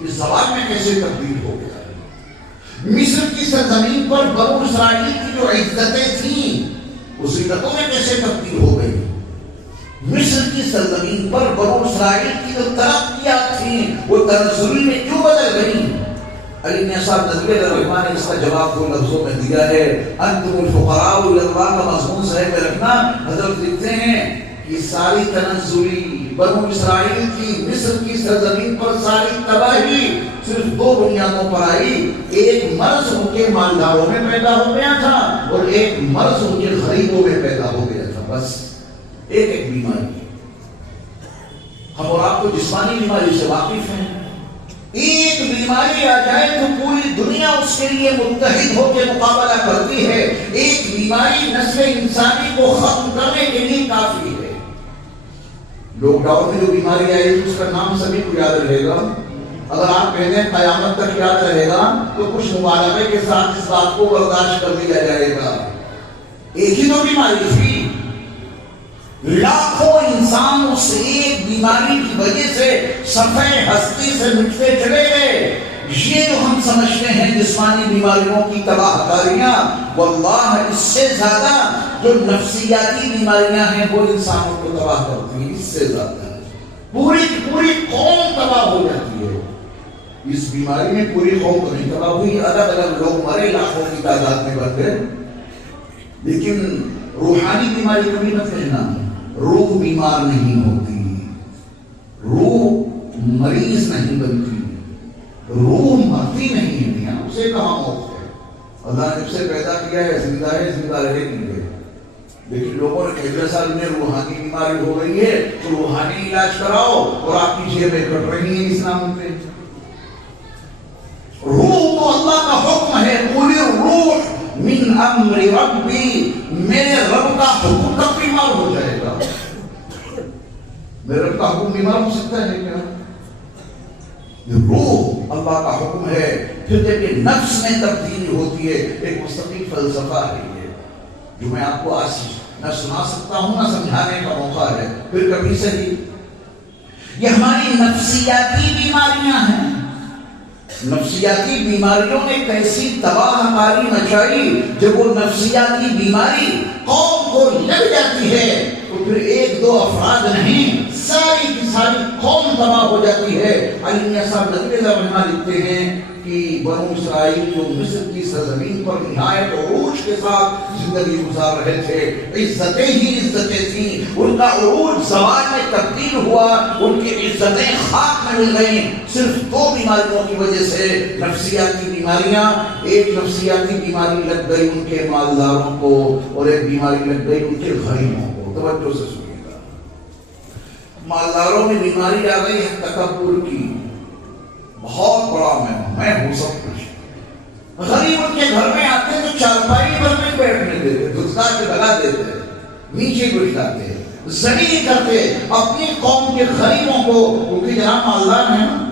اس زوال میں کیسے تبدیل ہو گیا؟ مصر کی سرزمین پر بنو اسرائیل کی جو عزتیں تھیں اس عزتوں میں کیسے تبدیل ہو گئی؟ مصر کی سرزمین پر بنو اسرائیل کی جو ترقیات تھیں وہ تنزلی میں کیوں بدل گئی؟ علی میاں صاحب ندوی الرحمٰن نے اس کا جواب دو لفظوں میں دیا ہے. انتم الفقراء الی اللہ کا مضمون صحیح میں رکھنا. حضرت لکھتے ہیں کہ ساری تنزلی بنو اسرائیل کی مصر کی سرزمین پر ساری تباہی صرف دو بنیادوں پر آئی. ایک مرض ان کے مالداروں میں پیدا ہو گیا تھا اور ایک مرض ان کے غریبوں میں پیدا ہو گیا تھا. بس ایک بیماری. ہم اور آپ کو جسمانی بیماری سے واقف ہیں. ایک بیماری آ جائے تو پوری دنیا اس کے لیے متحد ہو کے مقابلہ کرتی ہے. ایک بیماری نسل انسانی کو ختم کرنے کے لیے کافی ہے. لاک ڈاؤن میں جو بیماری آئی اس کا نام سبھی کو یاد رہے گا. اگر آپ کہتے ہیں قیامت تک یاد رہے گا تو کچھ مبالغے کے ساتھ اس بات کو برداشت کر لیا جائے گا. ایک ہی تو بیماری تھی، لاکھوں انسان اس ایک بیماری کی وجہ سے صفحہ ہستی سے مٹتے چلے گئے. یہ جو ہم سمجھتے ہیں جسمانی بیماریوں کی تباہ کاریاں، واللہ اس سے زیادہ جو نفسیاتی بیماریاں ہیں وہ انسانوں کو تباہ کرتی ہیں. اس سے زیادہ پوری قوم تباہ ہو جاتی ہے. اس بیماری میں پوری قوم تو نہیں تباہ ہوئی، الگ الگ لوگ مرے لاکھوں کی تعداد میں بڑھ گئے. لیکن روحانی بیماری کبھی مت کہنا. روح بیمار نہیں ہوتی، روح مریض نہیں بنتی، روح مرتی نہیں ہے. اسے کہاں موت ہے؟ اللہ نے اسے پیدا کیا ہے، زندہ ہے، زندہ رہے گی. لیکن لوگوں نے کہا صاحب میں روحانی بیماری ہو رہی ہے تو روحانی علاج کراؤ، اور آپ کی جیبیں کٹ رہی ہیں اسلام پہ. روح تو اللہ کا حکم ہے. پوری روح من امر ربی، میرے رب کا حکم کب بیمار ہو جائے گا؟ میرے رب کا حکم بیمار ہو سکتا ہے کیا؟ روح اللہ کا حکم ہے. پھر جب یہ نفس میں تبدیلی ہوتی ہے، ایک مستقل فلسفہ ہے یہ جو میں آپ کو آج نہ سنا سکتا ہوں نہ سمجھانے کا موقع ہے. پھر کبھی صحیح یہ ہماری نفسیاتی بیماریاں ہیں. نفسیاتی بیماریوں نے کیسی تباہ کاری مچائی. جب وہ نفسیاتی بیماری قوم کو لگ جاتی ہے تو پھر ایک دو افراد نہیں، ساری کی ساری قوم تباہ ہو جاتی ہے. علی میاں صاحب ندوی الرحمٰن لکھتے ہیں کہ بنو اسرائیل جو مصر کی سرزمین پر نہایت عروج کے ساتھ زندگی گزار رہے تھے، عزتیں ہی عزتیں تھیں. ان کا عروج زوال میں تبدیل ہوا، ان کی عزتیں خاک میں مل گئیں صرف دو بیماریوں کی وجہ سے. نفسیاتی بیماریاں، ایک نفسیاتی بیماری لگ گئی ان کے مالداروں کو اور ایک بیماری لگ گئی ان کے غریبوں کو. توجہ سے سنیے گا. مالداروں میں بیماری آ گئی ہے تکبر کی. بہت بڑا میں ہوں سب کچھ. غریب ان کے گھر میں آتے تو چارپائی پر نہیں بیٹھنے دیتے، دھتکا کے لگا دیتے، نیچے بٹھاتے، ذلیل کرتے اپنی قوم کے غریبوں کو. کیونکہ جناب مالدار ہیں نا،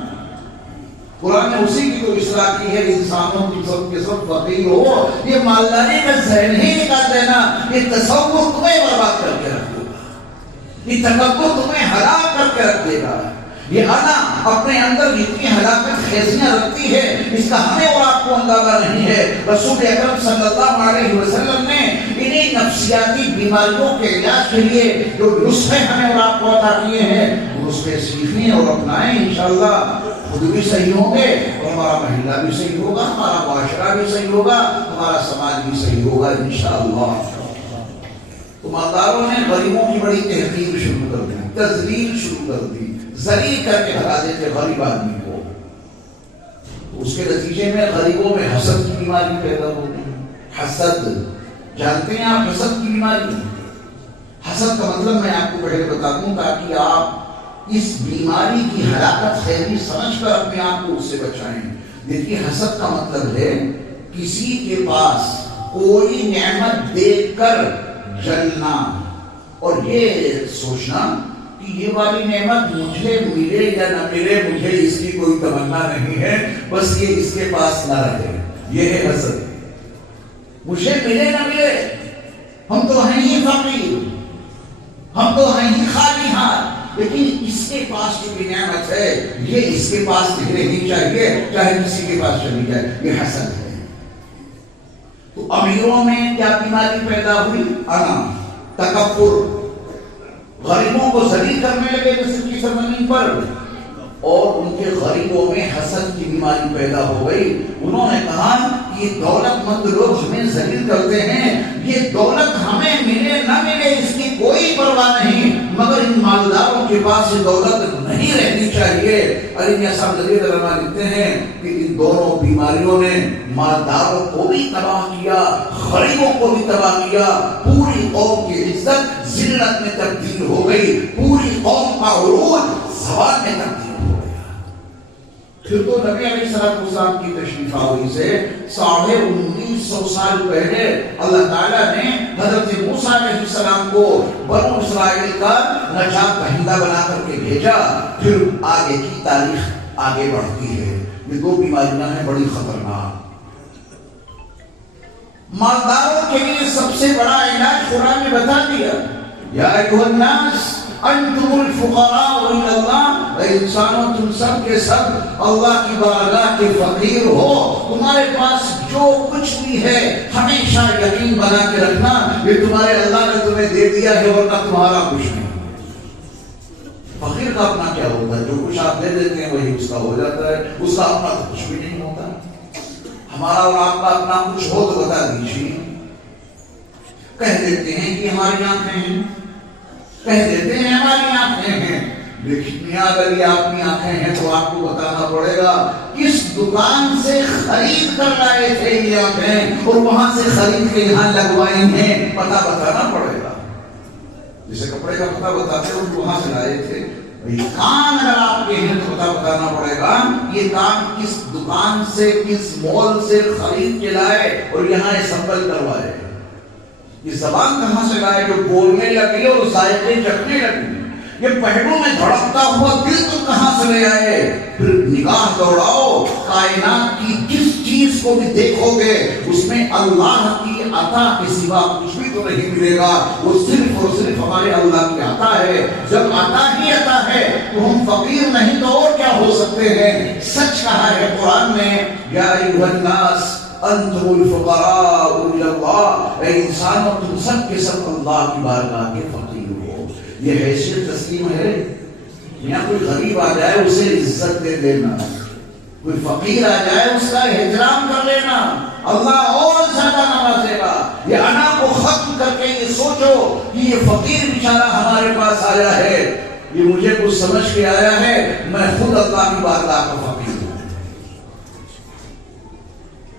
قرآن نے اسی کی تو اصلاح کی ہے. انسانوں کی سب کے سب فقیر ہو. یہ مالداری کا ذہن ہی نکال دینا، یہ تصور تمہیں برباد کر کے رکھ دے گا، یہ تکبر تمہیں ہلاک کر کے رکھ دے گا. یہ انا اپنے اندر جتنی ہلاکت خیزیاں رکھتی ہے اس کا ہمیں اور آپ کو اندازہ نہیں ہے۔ رسول اکرم صلی اللہ علیہ وسلم نے انہیں نفسیاتی بیماریوں کے علاج کے لیے جو نسخے ہمیں اور آپ کو عطا کیے ہیں وہ نسخے سیکھیں اور اپنائیں، انشاءاللہ خود بھی صحیح ہوں گے اور ہمارا محلہ بھی صحیح ہوگا، ہمارا معاشرہ بھی صحیح ہوگا، ہمارا سماج بھی صحیح ہوگا انشاءاللہ۔ تو مالداروں نے غریبوں کی بڑی تحقیر شروع کر دی، تذلیل شروع کر دی، ذلیل کر کے بھگا دیتے غریب آدمی کو۔ اس کے نتیجے میں غریبوں میں حسد کی بیماری پیدا ہو گئی۔ حسد جانتے ہیں آپ حسد کی بیماری؟ حسد کا مطلب میں آپ کو پہلے بتا دوں تاکہ آپ اس بیماری کی ہلاکت خیری سمجھ کر اپنے آپ کو اس سے بچائیں۔ دیکھیے حسد کا مطلب ہے کسی کے پاس کوئی نعمت دیکھ کر جلنا اور یہ سوچنا کہ یہ والی نعمت مجھے ملے یا نہ ملے مجھے اس کی کوئی تمنا نہیں ہے، بس یہ اس کے پاس نہ رہے، یہ ہے حسد۔ مجھے ملے نہ ملے ہم تو ہیں ہی فقیر، ہم تو ہیں ہی خالی ہاتھ، لیکن اس کے پاس جو نعمت ہے یہ اس کے پاس نہیں چاہیے، چاہے کسی کے پاس چلی جائے، یہ حسد ہے۔ تو امیروں میں کیا بیماری پیدا ہوئی؟ انا، تکبر، غریبوں کو ذلیل کرنے لگے مصر کی سرزمین پر، اور ان کے غریبوں میں حسد کی بیماری پیدا ہو گئی۔ انہوں نے کہا کہ یہ دولت مند لوگ ہمیں ذلیل کرتے ہیں، یہ دولت ہمیں ملے نہ ملے اس کی کوئی پرواہ نہیں، مگر ان مالداروں کے پاس یہ دولت نہیں رہنی چاہیے۔ علی میاں صاحب جلیل الرحمہ لکھتے ہیں کہ ان دونوں بیماریوں نے مالداروں کو بھی تباہ کیا، غریبوں کو بھی تباہ کیا، پوری قوم کی عزت ذلت میں تبدیل ہو گئی، پوری قوم کا عروج زوال میں تبدیل ہو گیا۔ پھر تو نبی علیہ السلام کی تشریف آوری سے 1950 سال پہلے اللہ تعالیٰ نے حضرت موسیٰ علیہ السلام کو بنو اسرائیل کا نجات دہندہ بنا کر کے بھیجا۔ پھر آگے کی تاریخ آگے بڑھتی ہے۔ یہ دو بیماریاں ہیں بڑی خطرناک۔ مالداروں کے لیے سب سے بڑا علاج قرآن نے بتا دیا، یا ایھا الناس انتم الفقراء الی اللہ، اے انسانوں تم سب کے سب اللہ کی بارگاہ کے فقیر ہو، تمہارے پاس جو کچھ بھی ہے ہمیشہ یقین بنا کے رکھنا یہ تمہارے اللہ نے تمہیں دے دیا ہے اور نہ تمہارا کچھ نہیں۔ فقیر کا اپنا کیا ہوتا ہے؟ جو کچھ آپ دے دیتے ہیں وہی اس کا ہو جاتا ہے، اس کا اپنا تو کچھ بھی نہیں ہوتا۔ ہمارا اور آپ کا اپنا کچھ ہو تو بتا دیجیے۔ کہہ دیتے ہیں کہ ہماری آنکھیں ہیں، کہہ دیتے ہیں ہماری آنکھیں ہیں، لیکن میاں اگر یہ آپ کی آنکھیں ہیں تو آپ کو بتانا پڑے گا کس دکان سے خرید کر لائے تھے یہ آنکھیں اور وہاں سے خرید کے یہاں لگوائی ہیں، پتہ بتانا پڑے گا۔ جسے کپڑے کا پتہ بتاتے ہیں وہاں سے لائے تھے۔ کان اگر آپ کے ہیں تو پتہ بتانا پڑے گا یہ کان کس دکان سے کس مال سے خرید کے لائے اور یہاں اسمبل کروائے۔ یہ زبان کہاں سے لائے جو بولنے لگی اور ذائقے چکھنے لگی؟ یہ پہلو میں دھڑکتا ہوا دل تم کہاں سے لے آئے؟ پھر نگاہ دوڑاؤ، کائنات کی جس چیز کو بھی دیکھو گے اس میں اللہ کی عطا کے سوا کچھ بھی تو نہیں ملے گا، وہ صرف اور صرف ہمارے اللہ کی عطا ہے۔ جب عطا ہی عطا ہے تو ہم فقیر نہیں تو اور کیا ہو سکتے ہیں؟ سچ کہا ہے قرآن نے، یا ایھا الناس انتم الفقراء الی اللہ، اے انسانوں تم سب کے سب اللہ کی بارگاہ کے فقیر ہو۔ یہ حیثیت تسلیم ہے۔ یہاں کوئی غریب آ جائے اسے عزت دے دینا، کوئی فقیر آ جائے اس کا احترام کر لینا، اللہ اور زیادہ نوازے گا۔ یہ انا کو ختم کر کے یہ سوچو کہ یہ فقیر بیچارہ ہمارے پاس آیا ہے، یہ مجھے کچھ سمجھ کے آیا ہے، میں خود اللہ کی بارگاہ کا فقیر ہوں۔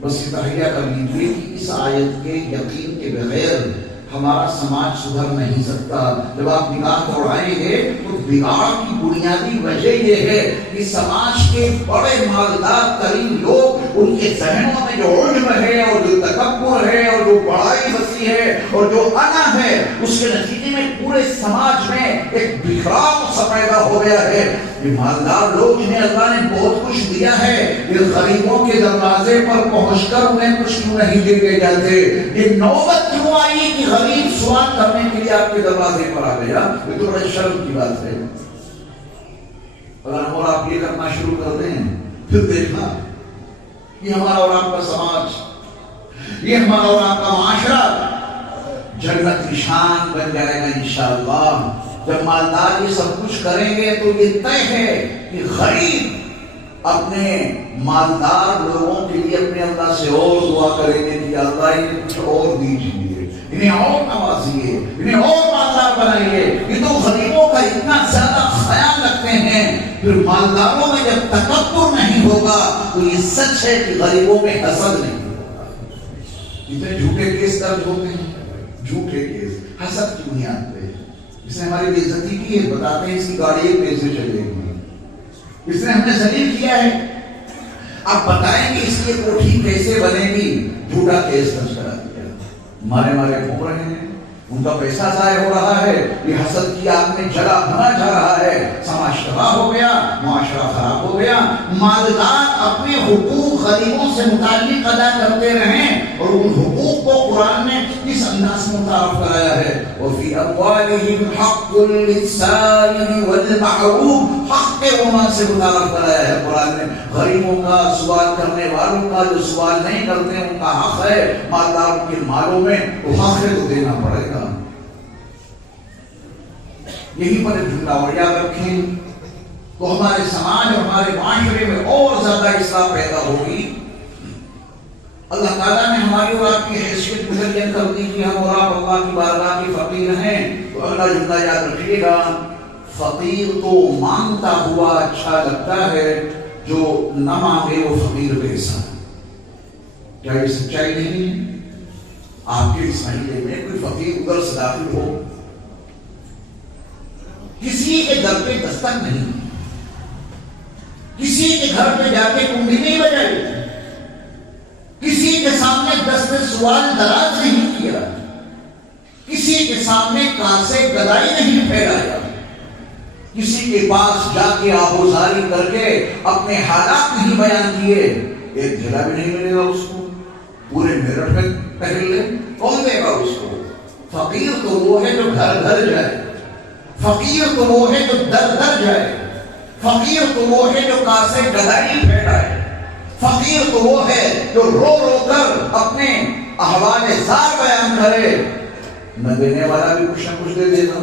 بس یہ تحریہ کر لیجیے کہ اس آیت کے یقین کے بغیر ہمارا سماج سدھر نہیں سکتا۔ جب آپ نگاہ دوڑائیں گے تو بگاڑ کی بنیادی وجہ یہ ہے کہ سماج کے بڑے مالدار ترین لوگ، ان کے ذہنوں میں جو عجب ہے اور جو تکبر ہے اور جو بڑائی وسیع ہے اور جو انا ہے، اس کے نتیجے میں پورے سماج میں ایک بکھراؤ سا پیدا ہو گیا ہے۔ یہ مالدار لوگ جنہیں اللہ نے بہت کچھ دیا ہے، یہ غریبوں کے دروازے پر پہنچ کر انہیں کچھ کیوں نہیں دے کے جاتے؟ یہ نوبت کیوں آئی کہ غریب سوال کرنے کے لیے آپ کے دروازے پر آ گیا؟ یہ تو بڑے شرم کی بات ہے۔ اگر ہم اور آپ یہ کرنا شروع کر دیں پھر دیکھنا یہ ہمارا اور آپ کا سماج، یہ ہمارا اور آپ کا معاشرہ جنت کی شان بن جائے گا انشاءاللہ۔ جب مالدار یہ سب کچھ کریں گے تو یہ طے ہے کہ غریب اپنے مالدار لوگوں کے لیے اپنے اللہ سے اور دعا کریں گے کہ اللہ انہیں کچھ اور دیجیے، انہیں اور نوازیے، انہیں اور مالدار بنائیے۔ یہ تو غریبوں کا اتنا زیادہ خیال رکھتے ہیں، پھر مالداروں میں جب تکبر نہیں ہوگا تو یہ سچ ہے کہ غریبوں میں حسد نہیں ہوگا۔ اتنے جھوٹے کیس درج ہوتے ہیں، جھوٹے کیس حسد کی بنیاد پہ، اس نے ہماری بے عزتی کی ہے، بتاتے ہیں اس کی گاڑی ایک پیسے چلے گی، اس نے ہمیں ذلیل کیا ہے، اب بتائیں کہ اس کی کوٹھی کیسے بنے گی، جھوٹا کیس درج کرا دیا، مارے گھوم رہے ہیں، ان کا پیسہ ضائع ہو رہا ہے، یہ حسد کی آگ میں جلا بھنا جا رہا ہے، سماج تباہ ہو گیا، معاشرہ خراب ہو گیا۔ مالدار اپنے حقوق غریبوں سے متعلق ادا کرتے رہیں، اور ان حقوق کو قرآن نے کس انداز میں متعارف کرایا ہے، وَفِي أَمْوَالِهِمْ حَقٌّ لِلسَّائِلِ وَالْمَحْرُومِ، حق کے عنوان سے متعارف کرایا ہے قرآن نے۔ غریبوں کا، سوال کرنے والوں کا، جو سوال نہیں کرتے ان کا حق ہے، مالدار کے مالوں میں وہ حق ہے تو دینا پڑے گا۔ یہی پر جملہ اور یاد رکھیں تو ہمارے سماج اور ہمارے معاشرے میں اور زیادہ اصلاح پیدا ہوگی۔ اللہ تعالیٰ نے ہماری اور آپ کی حیثیت متعین کر دی کہ ہم اور آپ اللہ کی بارگاہ کے فقیر ہیں، تو اگلا جملہ یاد رکھیے گا، فقیر تو مانگتا ہوا اچھا لگتا ہے، جو نہ مانگے وہ فقیر کیسا۔ کیا یہ سچائی نہیں ہے؟ آپ کے اس محلے میں کوئی فقیر ادھر سے داخل ہو، کسی کے در پہ دستک نہیں، کسی کے گھر پہ جا کے کنڈی نہیں بجائی، کسی کے سامنے دست سوال دراز نہیں کیا، کسی کے سامنے کاسے گدائی نہیں پھیلایا، کسی کے پاس جا کے آبوزاری کر کے اپنے حالات نہیں بیان کیے، ایک جگہ بھی نہیں ملے گا اس کو، پورے میرٹھ میں ٹہل لے، کون دے گا اس کو؟ فقیر تو وہ ہے جو گھر گھر جائے، فقیر تو وہ ہے جو در در جائے، فقیر تو وہ ہے جو کاسے گدائی پھیلائے، فقیر تو وہ ہے جو رو رو کر اپنے احوال زار بیان کرے، نہ دینے والا بھی کچھ نہ کچھ دے دے گا۔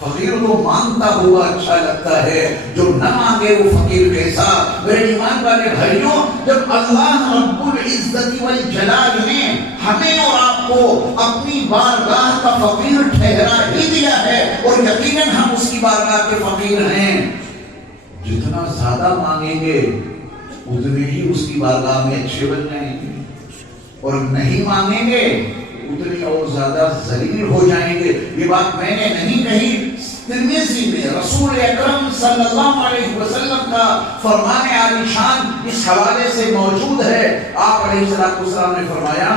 فقیر تو مانگتا ہوا اچھا لگتا ہے، جو نہ مانگے وہ فقیر کیسا۔ میرے ایمان والے بھائیوں، جب اللہ رب العزت والجلال نے ہمیں اور آپ کو اپنی بارگاہ کا فقیر ٹھہرا ہی دیا ہے، اور یقیناً ہم اس کی بارگاہ کے فقیر ہیں، جتنا زیادہ مانگیں گے اتنے ہی اس کی بارگاہ میں اچھے بن جائیں گے، اور نہیں مانگیں گے اتنی اور زیادہ ذلیل ہو جائیں گے۔ یہ بات میں نے نہیں کہی، ترمذی میں رسول اکرم صلی اللہ علیہ وسلم کا فرمان عالی شان اس حوالے سے موجود ہے۔ آپ علیہ السلام نے فرمایا،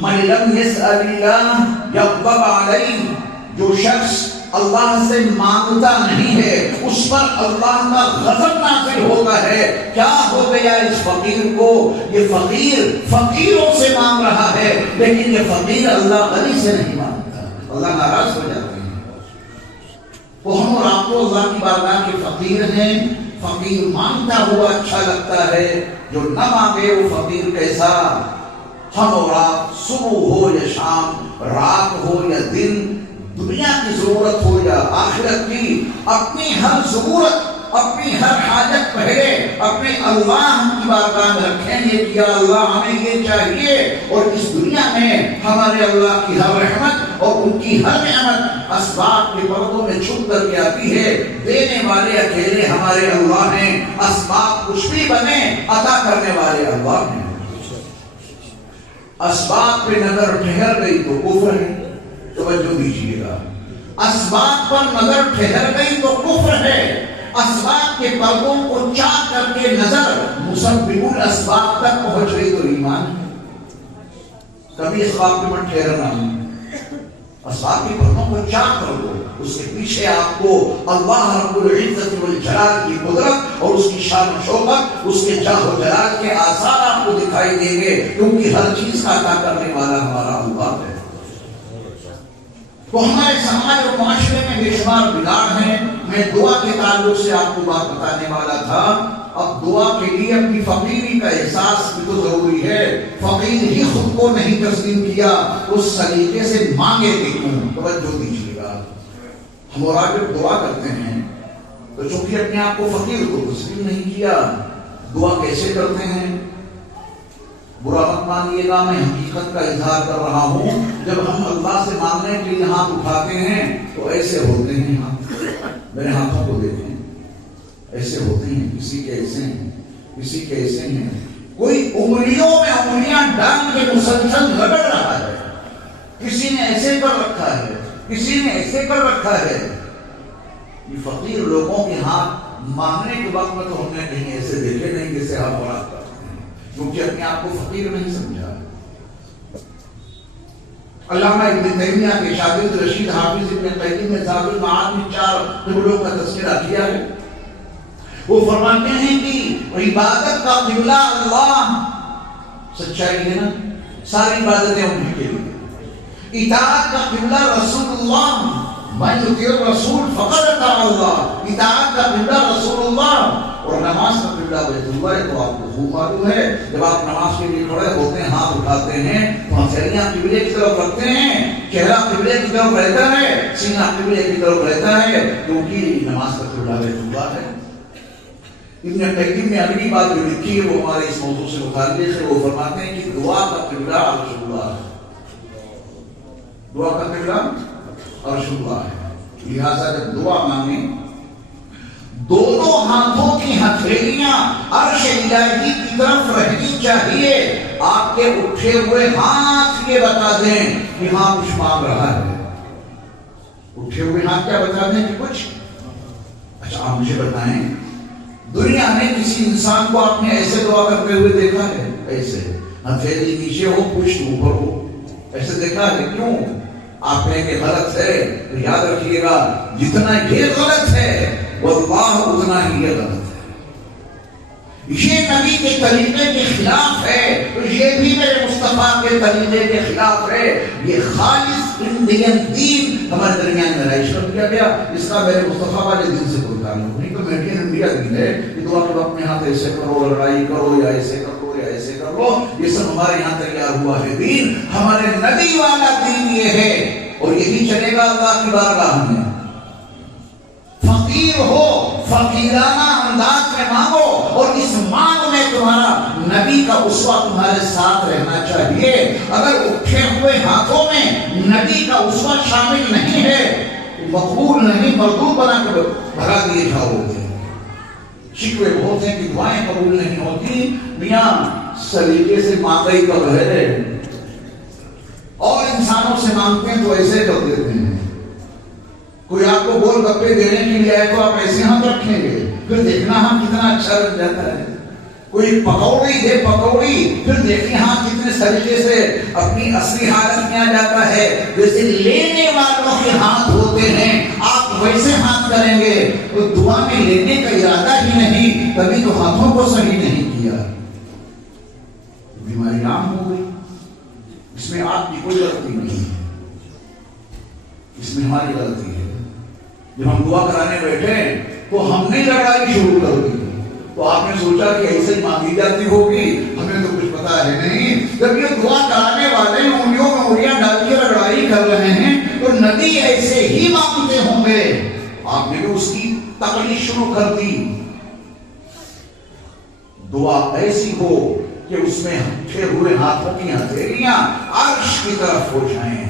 من لم يسأل اللہ یغضب علیہ، جو شخص اللہ سے مانگتا نہیں ہے اس پر اللہ کا غضب نازل ہوتا ہے۔ کیا ہو گیا اس فقیر کو؟ یہ فقیر فقیروں سے مانگ رہا ہے، لیکن یہ فقیر اللہ غنی سے نہیں مانگتا، اللہ ناراض ہو جاتے ہیں۔ تو ہم اور آپ کو اللہ کی بارگاہ کے فقیر ہیں۔ فقیر مانگتا ہوا اچھا لگتا ہے، جو نہ مانگے وہ فقیر کیسا۔ ہم اور آپ صبح ہو یا شام، رات ہو یا دن، دنیا کی ضرورت ہو یا آخرت کی، اپنی ہر ضرورت، اپنی ہر حاجت پہلے اپنے اللہ کی بارگاہ میں رکھیں گے کہ یا اللہ ہمیں یہ چاہیے، اور اس دنیا میں ہمارے اللہ کی ہر رحمت اور ان کی ہر نعمت اسباب کے پردوں میں چھپ کر کے آتی ہے۔ دینے والے اکیلے ہمارے اللہ ہیں، اسباب کچھ بھی بنے عطا کرنے والے اللہ ہیں۔ اسباب پہ نظر ٹھہر گئی تو کفر ہے، توجہ دیجیے گا، اسباب پر نظر ٹھہر گئی تو کفر ہے، اسباب کے پردوں کو چاک کر کے نظر مسبب الاسباب تک پہنچ گئی تو ایمان ہے۔ کبھی اسباب پہ مت ٹھہرنا، اسباب کے پردوں کو چاک کر دو، اس کے پیچھے آپ کو اللہ رب العزت والجلال کی قدرت اور اس کی شان و شوکت، اس کے جاہ و جلال کے آثار آپ کو دکھائی دیں گے، کیونکہ ہر چیز کا عطا کرنے والا ہمارا اللہ ہے۔ تو ہمارے سماج اور معاشرے میں بے شمار بگاڑ ہیں، میں دعا کے تعلق سے آپ کو بات بتانے والا تھا. اب دعا کے لیے اپنی فقیری کا احساس بھی تو ضروری ہے. فقیر ہی خود کو نہیں تسلیم کیا اس سلیقے سے مانگے کہ کیوں. توجہ دیجیے گا. ہم اور آپ جب دعا کرتے ہیں تو چونکہ اپنے آپ کو فقیر کو تسلیم نہیں کیا، دعا کیسے کرتے ہیں؟ برا مت مانیے گا، میں حقیقت کا اظہار کر رہا ہوں. جب ہم اللہ سے مانگنے کے لیے ہاتھ اٹھاتے ہیں تو ایسے ہوتے ہیں. ہاتھ میرے ہاتھوں کو دیکھیں، ایسے ہوتے ہیں. کسی کے ایسے ہیں، کسی کے ایسے ہیں. کوئی انگلیوں میں انگلیاں ڈال کے مسلسل رگڑ رہا ہے. کسی نے ایسے کر رکھا ہے، کسی نے ایسے کر رکھا ہے. یہ فقیر لوگوں کے ہاتھ مانگنے کے وقت میں تو ہم نے کہیں ایسے دیکھے نہیں جیسے ہاتھ بڑا کرتے ہیں، کیونکہ اپنے آپ کو فقیر نہیں سمجھا. علامہ ابن تیمیہ کے شاگرد رشید حافظ ابن قیم نے زاد المعاد میں 4 قبلوں کا تذکرہ کیا ہے. وہ فرماتے ہیں کہ عبادت کا قبلہ اللہ، سچائی ہے نا، ساری عبادتیں انہیں کے لیے. اطاعت کا قبلہ رسول اللہ، من یطیع الرسول فقد اطاع اللہ. اطاعت کا قبلہ رسول اللہ. اور نماز کا قبلہ بیت اللہ ہے. تو آپ کو خوب معلوم ہے جب آپ نماز کے لیے کھڑے ہوتے ہیں، ہاتھ اٹھاتے ہیں تو ہتھیلیاں قبلے کی طرف رکھتے ہیں، چہرہ قبلے کی طرف رہتا ہے، سینہ قبلے کی طرف رہتا ہے، کیونکہ نماز کا قبلہ بیت اللہ ہے. ابن قیم نے اگلی بات جو لکھی ہے وہ ہمارے اس موضوع سے متعلق ہے. وہ فرماتے ہیں کہ دعا کا قبلہ عرش اللہ ہے. دعا کا قبلہ عرش اللہ ہے. لہذا جب دعا مانگیں دونوں ہاتھوں کی ہتھیلیاں عرش الہی کی طرف رہنی چاہیے. آپ کے اٹھے ہوئے ہاتھ یہ بتا دیں کہ ہاں کچھ مانگ رہا ہے. اٹھے ہوئے ہاتھ کیا بتا دیں کہ کچھ. اچھا آپ مجھے بتائیں، دنیا میں کسی انسان کو آپ نے ایسے دعا کرتے ہوئے دیکھا ہے؟ ایسے ہتھیلی نیچے ہو، پشت اوپر ہو، ایسے دیکھا ہے؟ کیوں؟ آپ کہیں کہ غلط ہے، تو یاد رکھیے گا جتنا یہ غلط ہے واللہ اتنا ہی یہ غلط ہے. یہ نبی کے طریقے کے خلاف ہے، تو یہ بھی میرے مصطفیٰ کے طریقے کے خلاف ہے. یہ خالص انڈین دین ہمارے درمیان میں رائج کر دیا گیا، اس کا میرے مصطفیٰ والے دین سے کوئی تعلق نہیں. تو میڈین انڈیا دین ہے کہ دعا کے وقت میں ہاتھ ایسے کرو، لڑائی کرو، یا ایسے کرو یا ایسے کر لو. یہ سب ہمارے یہاں تیار ہوا ہے دین. ہمارے نبی والا دین یہ ہے، اور یہی چلے گا اللہ کی بارگاہ میں. فقیر ہو، فقیرانہ انداز میں مانگو، اور اس مانگ میں تمہارا نبی کا اسوہ تمہارے ساتھ رہنا چاہیے. اگر اٹھے ہوئے ہاتھوں میں نبی کا اسوہ شامل نہیں ہے تو مقبول نہیں، مردود بنا کے بھگا دیے جاؤ گے. شکوے بہت ہیں کہ دعائیں قبول نہیں ہوتی. میاں سلیقے سے مانگائی کا بہر ہے، اور انسانوں سے مانگتے ہیں تو ایسے کر دیتے ہیں. کوئی آپ کو گول گپے دینے کے لیے آئے تو آپ ایسے ہاتھ رکھیں گے، پھر دیکھنا ہاتھ کتنا اچھا لگ جاتا ہے. کوئی پکوڑی دے پکوڑی، پھر دیکھیں ہاتھ کتنے سلیقے سے اپنی اصلی حالت میں آ جاتا ہے. جیسے لینے والوں کے ہاتھ ہوتے ہیں آپ ویسے ہاتھ کریں گے. تو دعا میں لینے کا ارادہ ہی نہیں، کبھی تو ہاتھوں کو صحیح نہیں کیا. بیماری عام ہو گئی. اس میں آپ کی کوئی غلطی نہیں ہے، اس میں ہماری غلطی ہے. جب ہم دعا کرانے بیٹھے تو ہم نے لڑائی شروع کر دی. تو آپ نے سوچا کہ ایسے ہی مانگی جاتی ہوگی، ہمیں تو کچھ پتا ہے نہیں. جب یہ دعا کرانے والے انگلیوں میں انگلیاں ڈال کے لڑائی کر رہے ہیں تو نبی ایسے ہی مانگتے ہوں گے. آپ نے بھی اس کی تقلید شروع کر دی. دعا ایسی ہو کہ اس میں اٹھے ہوئے ہاتھوں کی ہتھیلیاں عرش کی طرف ہو جائیں.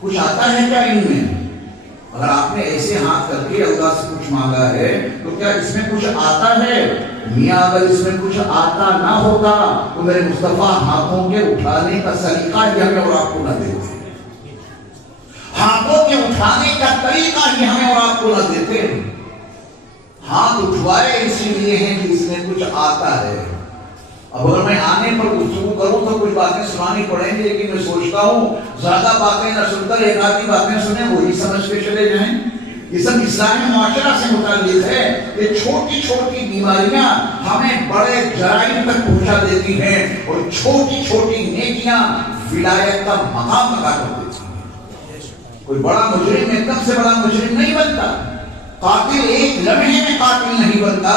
کچھ آتا ہے کیا ان میں؟ اگر آپ نے ایسے ہاتھ کر کے اللہ سے کچھ مانگا ہے تو کیا اس میں کچھ آتا ہے؟ میاں اگر اس میں کچھ آتا نہ ہوتا تو میرے مصطفیٰ ہاتھوں کے اٹھانے کا سلیقہ ہی ہمیں اور آپ کو نہ دیتے. ہاتھوں کے اٹھانے کا طریقہ ہی ہمیں اور آپ کو نہ دیتے. ہاتھ اٹھوائے اسی لیے ہیں کہ اس میں کچھ آتا ہے. اب اگر میں آنے پر گفتگو کروں تو کچھ باتیں سنانی پڑیں گی، لیکن میں سوچتا ہوں زیادہ باتیں نہ سن کر ایک آدھی باتیں سنیں وہی سمجھ کے چلے جائیں. یہ سب اسلامی معاشرہ سے متعلق ہے. یہ چھوٹی چھوٹی بیماریاں ہمیں بڑے جرائم تک پہنچا دیتی ہیں، اور چھوٹی چھوٹی نیکیاں ولایت کا مقام ادا کر دیتی ہیں. کوئی بڑا مجرم ایک دم سے بڑا مجرم نہیں بنتا. قاتل ایک لمحے میں قاتل نہیں بنتا،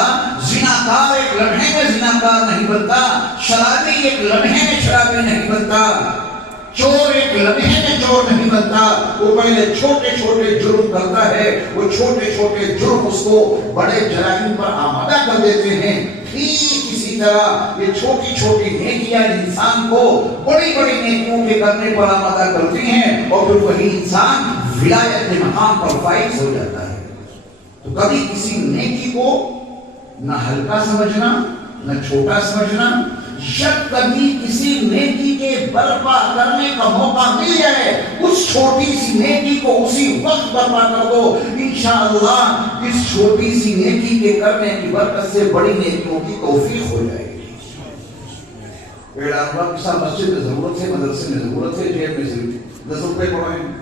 زناکار ایک لمحے میں زناکار نہیں بنتا، شرابی ایک لمحے میں شرابی نہیں بنتا، چور ایک لمحے میں چور نہیں بنتا۔ وہ پہلے چھوٹے چھوٹے جرم کرتا ہے، وہ چھوٹے چھوٹے جرم اس کو بڑے جرائم پر آمادہ کر دیتے ہیں۔ ٹھیک اسی طرح یہ چھوٹی چھوٹی نیکیاں انسان کو بڑی بڑی نیکیوں کے کرنے پر آمادہ کرتی ہیں، اور پھر وہی انسان ولایت کے مقام پر فائز ہو جاتا ہے۔ تو کبھی کسی نیکی کو نہ ہلکا سمجھنا، نہ چھوٹا سمجھنا، جب کبھی کسی نیکی کے برپا کرنے کا موقع مل جائے، اس چھوٹی سی نیکی کو اسی وقت برپا کر دو، انشاءاللہ اس چھوٹی سی نیکی کے کرنے کی برکت سے بڑی نیکیوں کی توفیق ہو جائے گی۔ پیڑ آنگا کسا مسجد میں ضرورت ہے، مدرسے میں ضرورت ہے، جیب میں صرف 10 روپے پڑھائیں،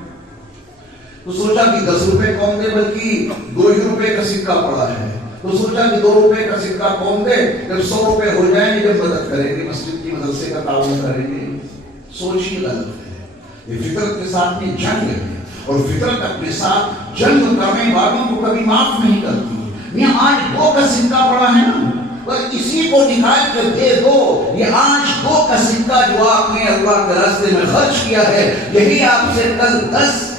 تو سوچا کہ 10 روپے کون دے، بلکہ 2 روپے کا سکہ پڑا ہے، تو سوچا کہ 2 روپے کا سکہ کون دے، جب 100 روپے ہو جائیں گے جب مدد کریں گے، مسجد کی مدرسے کا تعاون کریں گے۔ سوچ ہی غلط ہے، یہ فطرت کے ساتھ میں جنگ ہے، اور فطرت اپنے ساتھ جنگ کرنے والوں کو کبھی معاف نہیں کرتی۔ یہ آج 2 کا سکہ پڑا ہے نا، بس اسی کو نکال کے دے دو۔ یہ آج 2 کا سکہ جو آپ نے اللہ کے راستے میں خرچ کیا ہے، یہی آپ سے کل 10،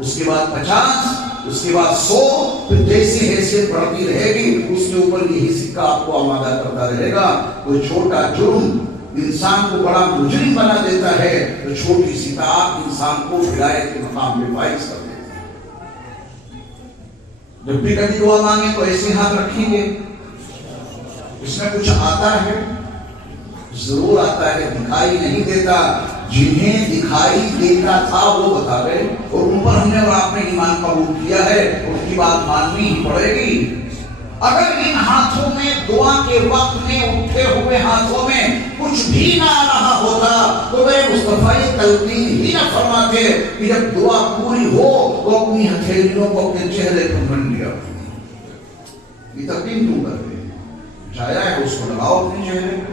اس کے بعد 50، اس کے بعد 100، پھر جیسی حیثیت بڑھتی رہے گی اس کے اوپر یہی سکہ آپ کو آمادہ کرتا رہے گا۔ کوئی چھوٹا جرم انسان کو بڑا مجرم بنا دیتا ہے، تو چھوٹی سی طاعت انسان کو ہدایت کے مقام پہ فائز کر دیتی ہے۔ جب بھی کبھی دعا مانگے تو ایسے ہاتھ رکھیں گے، اس میں کچھ آتا ہے، ضرور آتا ہے، دکھائی نہیں دیتا۔ جنہیں دکھائی دیتا تھا وہ بتا گئے، اور ان پر ہم نے اور آپ نے ایمان قبول کیا ہے، ان کی بات ماننی ہی پڑے گی۔ اگر ان ہاتھوں میں دعا کے وقت میں اٹھے ہوئے ہاتھوں میں کچھ بھی نہ آ رہا ہوتا تو میرے مصطفیٰ یہ تلقین ہی نہ فرماتے کہ جب دعا پوری ہو تو اپنی ہتھیلیوں کو اپنے چہرے پر بن لیا۔ یہ تلقین کیوں کر رہے ہیں؟ چھایا ہے اس کو لگاؤ اپنے چہرے پہ۔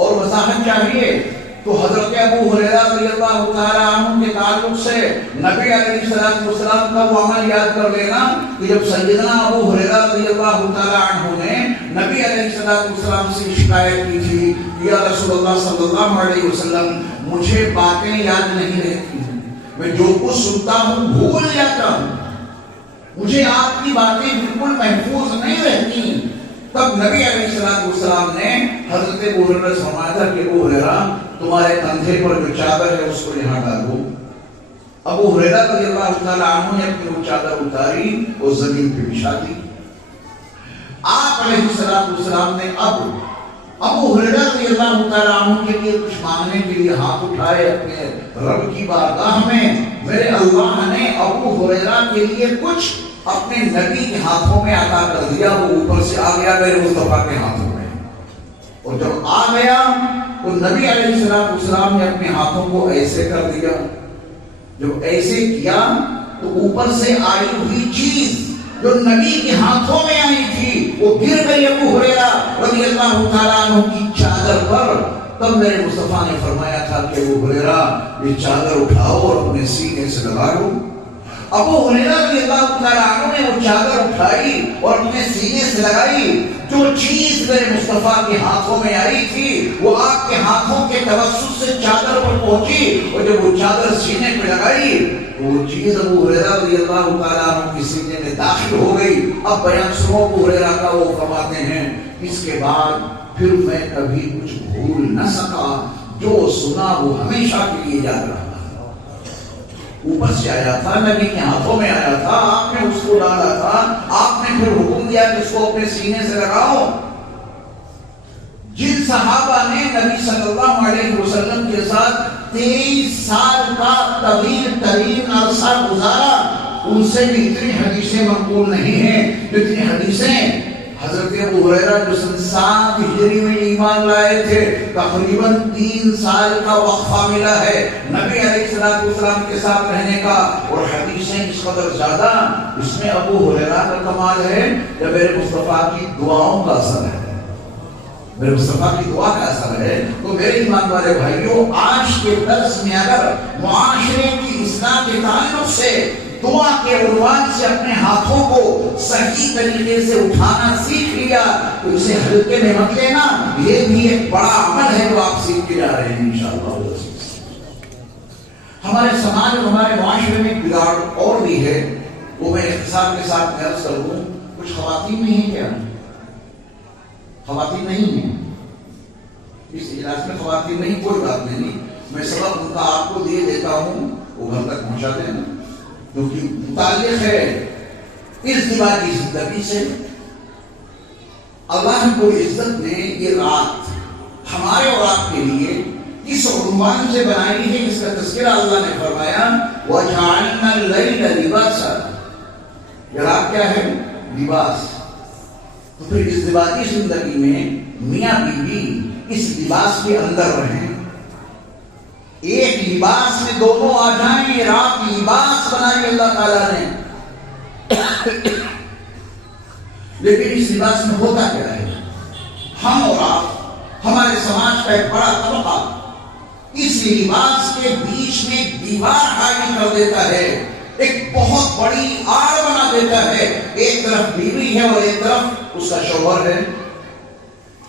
اور وضاحت چاہیے تو حضرت ابو ہریرہ رضی اللہ تعالیٰ عنہ کے تعلق سے نبی علیہ السلام کا وہ عمل یاد کر لینا کہ جب سیدنا ابو ہریرہ رضی اللہ تعالیٰ عنہ نے نبی علیہ السلام سے شکایت کی تھی، یا رسول اللہ صلی اللہ علیہ وسلم مجھے باتیں یاد نہیں رہتی ہیں، میں جو کچھ سنتا ہوں بھول جاتا ہوں، مجھے آپ کی باتیں بالکل محفوظ نہیں رہتی۔ تب نبی علیہ السلام نے حضرت ابو ہریرہ سے فرمایا تھا کہ ابو ہریرہ تمہارے کندھے پر جو چادر ہے اس کو یہاں ڈالو۔ ابو ہریرہ رضی اللہ تعالیٰ عنہ نے اپنی وہ چادر اتاری اور زمین پہ بچھا دی۔ آپ علیہ السلام نے اب ابو ہریرہ رضی اللہ تعالیٰ عنہ کے لیے کچھ مانگنے کے لیے ہاتھ اٹھائے اپنے رب کی بارگاہ میں۔ میرے اللہ نے ابو ہریرہ کے لیے کچھ اپنے نبی کے ہاتھوں میں عطا کر دیا، وہ اوپر سے آ گیا میرے مصطفیٰ کے ہاتھوں میں، اور جب آ گیا تو نبی علیہ السلام نے اپنے ہاتھوں کو ایسے کر دیا۔ جب ایسے کیا تو اوپر سے آئی ہوئی چیز جو نبی کے ہاتھوں میں آئی تھی وہ گر گئی ابو ہریرہ رضی اللہ تعالیٰ عنہ کی چادر پر۔ تب میرے مصطفیٰ نے فرمایا تھا کہ ابو ہریرہ یہ چادر اٹھاؤ اور اپنے سینے سے لگا لو۔ ابو ہریرہ رضی اللہ تعالیٰ عنہ نے وہ چادر اٹھائی اور اپنے سینے سے لگائی۔ جو چیز میرے مصطفیٰ کے ہاتھوں میں آئی تھی وہ آپ کے ہاتھوں کے توسط سے چادر پر پہنچی، اور جب وہ چادر سینے پہ لگائی تو وہ چیز ابو ہریرہ رضی اللہ تعالیٰ عنہ کی سینے میں داخل ہو گئی۔ اب بیان سنو ابو ہریرہ کا، وہ فرماتے ہیں اس کے بعد پھر میں کبھی کچھ بھول نہ سکا، جو سنا وہ ہمیشہ کے لیے یاد رہا۔ اوپر سے آیا تھا، نبی کے ہاتھوں میں آیا تھا، آپ نے اس کو ڈالا تھا، آپ نے پھر حکم دیا کہ اس کو اپنے سینے سے لگاؤ۔ جن صحابہ نے نبی صلی اللہ علیہ وسلم کے ساتھ 23 سال کا طویل ترین عرصہ گزارا، ان سے بھی اتنی حدیثیں منقول نہیں ہیں جتنی حدیثیں حضرت ابو ہریرہ جو سن 7 ہجری میں ایمان لائے تھے، تقریباً 3 سال کا وقفہ ملا ہے نبی علیہ السلام کے ساتھ رہنے کا، اور حدیثیں اس قدر زیادہ۔ اس میں ابو ہریرہ کا کمال ہے کہ میرے مصطفیٰ کی دعاؤں کا اثر ہے، میرے مصطفیٰ کی دعا کا اثر ہے۔ تو میرے ایمان والے بھائیوں، آج کے درس میں اگر معاشرے کی اصلاح کے تعلق سے دعا کے عنوان سے اپنے ہاتھوں کو صحیح طریقے سے اٹھانا سیکھ لیا تو اسے ہلکے میں مت لینا. یہ بھی ایک بڑا عمل ہے جو آپ سیکھ کے جا رہے ہیں انشاءاللہ. ہمارے سماج اور ہمارے معاشرے میں بگاڑ اور بھی ہے، وہ میں اختصار کے ساتھ عرض کر دوں. کچھ خواتین نہیں ہیں کیا؟ خواتین نہیں ہیں اس اجلاس میں؟ خواتین نہیں، کوئی بات نہیں، میں سبق ان کا آپ کو دے دیتا ہوں، وہ گھر تک پہنچا دینا، کیونکہ متعلق ہے ازدواجی زندگی سے. اللہ کو عزت نے یہ رات ہمارے اور آپ کے لیے اس عنوان سے بنائی ہے، اس کا تذکرہ اللہ نے فرمایا وَجَعَلْنَا اللَّيْلَ لِبَاسًا. یہ رات کیا ہے؟ لباس. تو پھر ازدواجی زندگی میں میاں بیوی اس لباس کے اندر رہیں، ایک لباس میں دونوں آ جائیں. یہ رات لباس بنائی اللہ تعالیٰ نے. لیکن اس لباس میں ہوتا کیا ہے؟ ہم اور آپ، ہمارے سماج کا ایک بڑا طبقہ اس لباس کے بیچ میں ایک دیوار حائل کر دیتا ہے، ایک بہت بڑی آڑ بنا دیتا ہے. ایک طرف بیوی ہے اور ایک طرف اس کا شوہر ہے.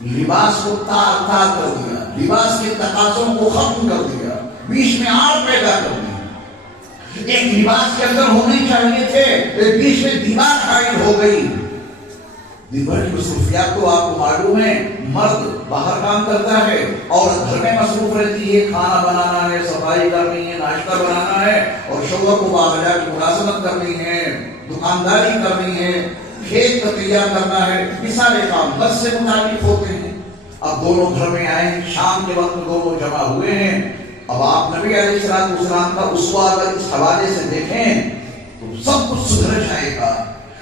لباس کو تار تار کر دیا، لباس کے تقاضوں کو ختم کر دیا، بیچ میں آڑ پیدا کر دی. ایک لباس کے اندر ہونے چاہیے تھے، بیچ میں دیوار حائل ہو گئی. دن بھر کی مصروفیات تو آپ کو معلوم ہے، مرد باہر کام کرتا ہے، عورت گھر میں مصروف رہتی ہے، کھانا بنانا ہے، صفائی کرنی ہے، ناشتہ بنانا ہے، اور شوہر کو باہر کی ملازمت کرنی ہے، دکانداری کرنی ہے، کھیت تیار کرنا ہے. یہ سارے کام بس سے متعلق ہوتے ہیں. اب دونوں گھر میں آئے ہیں، شام کے وقت دونوں جمع ہوئے ہیں. اب آپ نبی علیہ السلام کا اسوہ اگر اس حوالے سے دیکھیں تو سب کچھ سدھر جائے گا.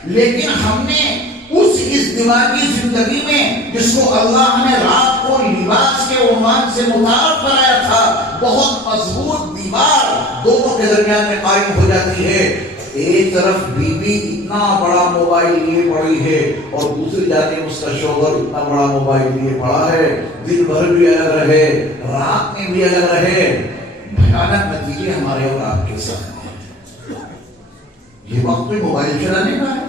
لیکن ہم نے اس ازدواجی زندگی میں جس کو اللہ نے رات کو لباس کے عنوان سے متعارف کرایا تھا، بہت مضبوط دیوار دونوں کے درمیان میں قائم ہو جاتی ہے. ایک طرف بیوی اتنا بڑا موبائل لیے پڑی ہے اور دوسری جانب اس کا شوہر اتنا بڑا موبائل لیے پڑا ہے. دن بھر بھی الگ رہے، رات میں بھی الگ رہے. بھیانک نتیجے ہمارے اور آپ کے ساتھ ہیں. یہ وقت پہ موبائل چلانے کا ہے،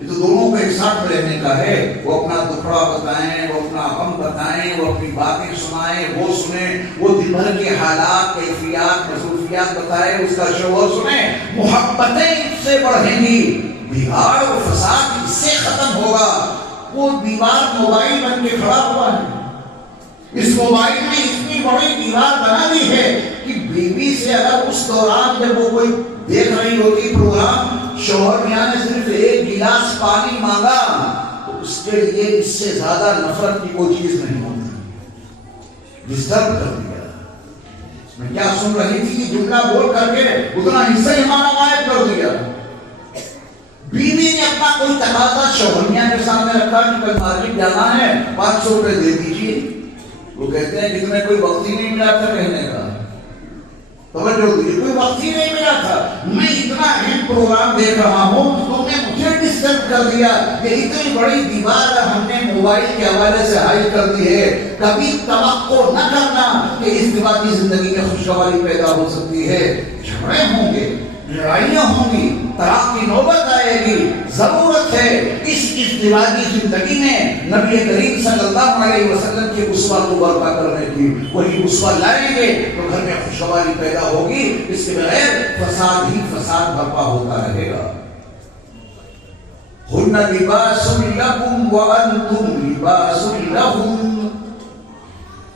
یہ تو دونوں کو ایک ساتھ رہنے کا ہے. وہ اپنا دکھڑا بتائیں، وہ اپنا غم بتائیں، وہ اپنی باتیں سنائیں، وہ سنیں، وہ دن بھر کے حالات، کیفیات، مصروفیات بتائیں، اس کا شوہر سنیں. محبتیں اس سے بڑھیں گی، بگاڑ و فساد اس سے ختم ہوگا. وہ دیوار موبائل بن کے کھڑا ہوا ہے. اس موبائل نے اتنی بڑی دیوار بنا دی ہے کہ بیوی سے اگر اس دوران جب وہ کوئی دیکھ رہی ہوتی پروگرام، شوہر میاں نے صرف ایک گلاس پانی مانگا تو اس کے لیے اس سے زیادہ نفرت کی کوئی چیز نہیں ہوتی. ڈسٹرب کر دیا. میں کیا سن رہی تھی کہ جملہ بول کر کے اتنا حصہ ہمارا غائب کر دیا. بیوی نے اپنا کوئی تقاضا شوہر میاں کے سامنے رکھا کہ کل مارکیٹ جانا ہے، 500 روپے دے دیجیے. وہ کہتے ہیں کہ تمہیں کوئی وقت ہی نہیں ملا تھا کہنے کا. توجہ دیجیے، کوئی وقت ہی نہیں ملا تھا. میں اتنا اہم پروگرام دیکھ رہا ہوں، تم نے مجھے ڈسٹرب کر دیا. یہ اتنی بڑی دیوار ہم نے موبائل کے حوالے سے حائل کر دی ہے. کبھی توقع نہ کرنا کہ اس ازدواجی زندگی میں خوشگواری پیدا ہو سکتی ہے. جھگڑے ہوں گے، لڑائیاں ہوں گی، طلاق کی نوبت آئے گی. ضرورت ہے اس ازدواجی زندگی میں نبی کریم صلی اللہ علیہ وسلم کے اسوہ کو برپا کرنے کی. وہی اسوہ لائیں گے تو گھر میں خوشگواری پیدا ہوگی. اس کے بغیر فساد ہی فساد برپا ہوتا رہے گا. ہن لباس لکم وانتم لباس لہم.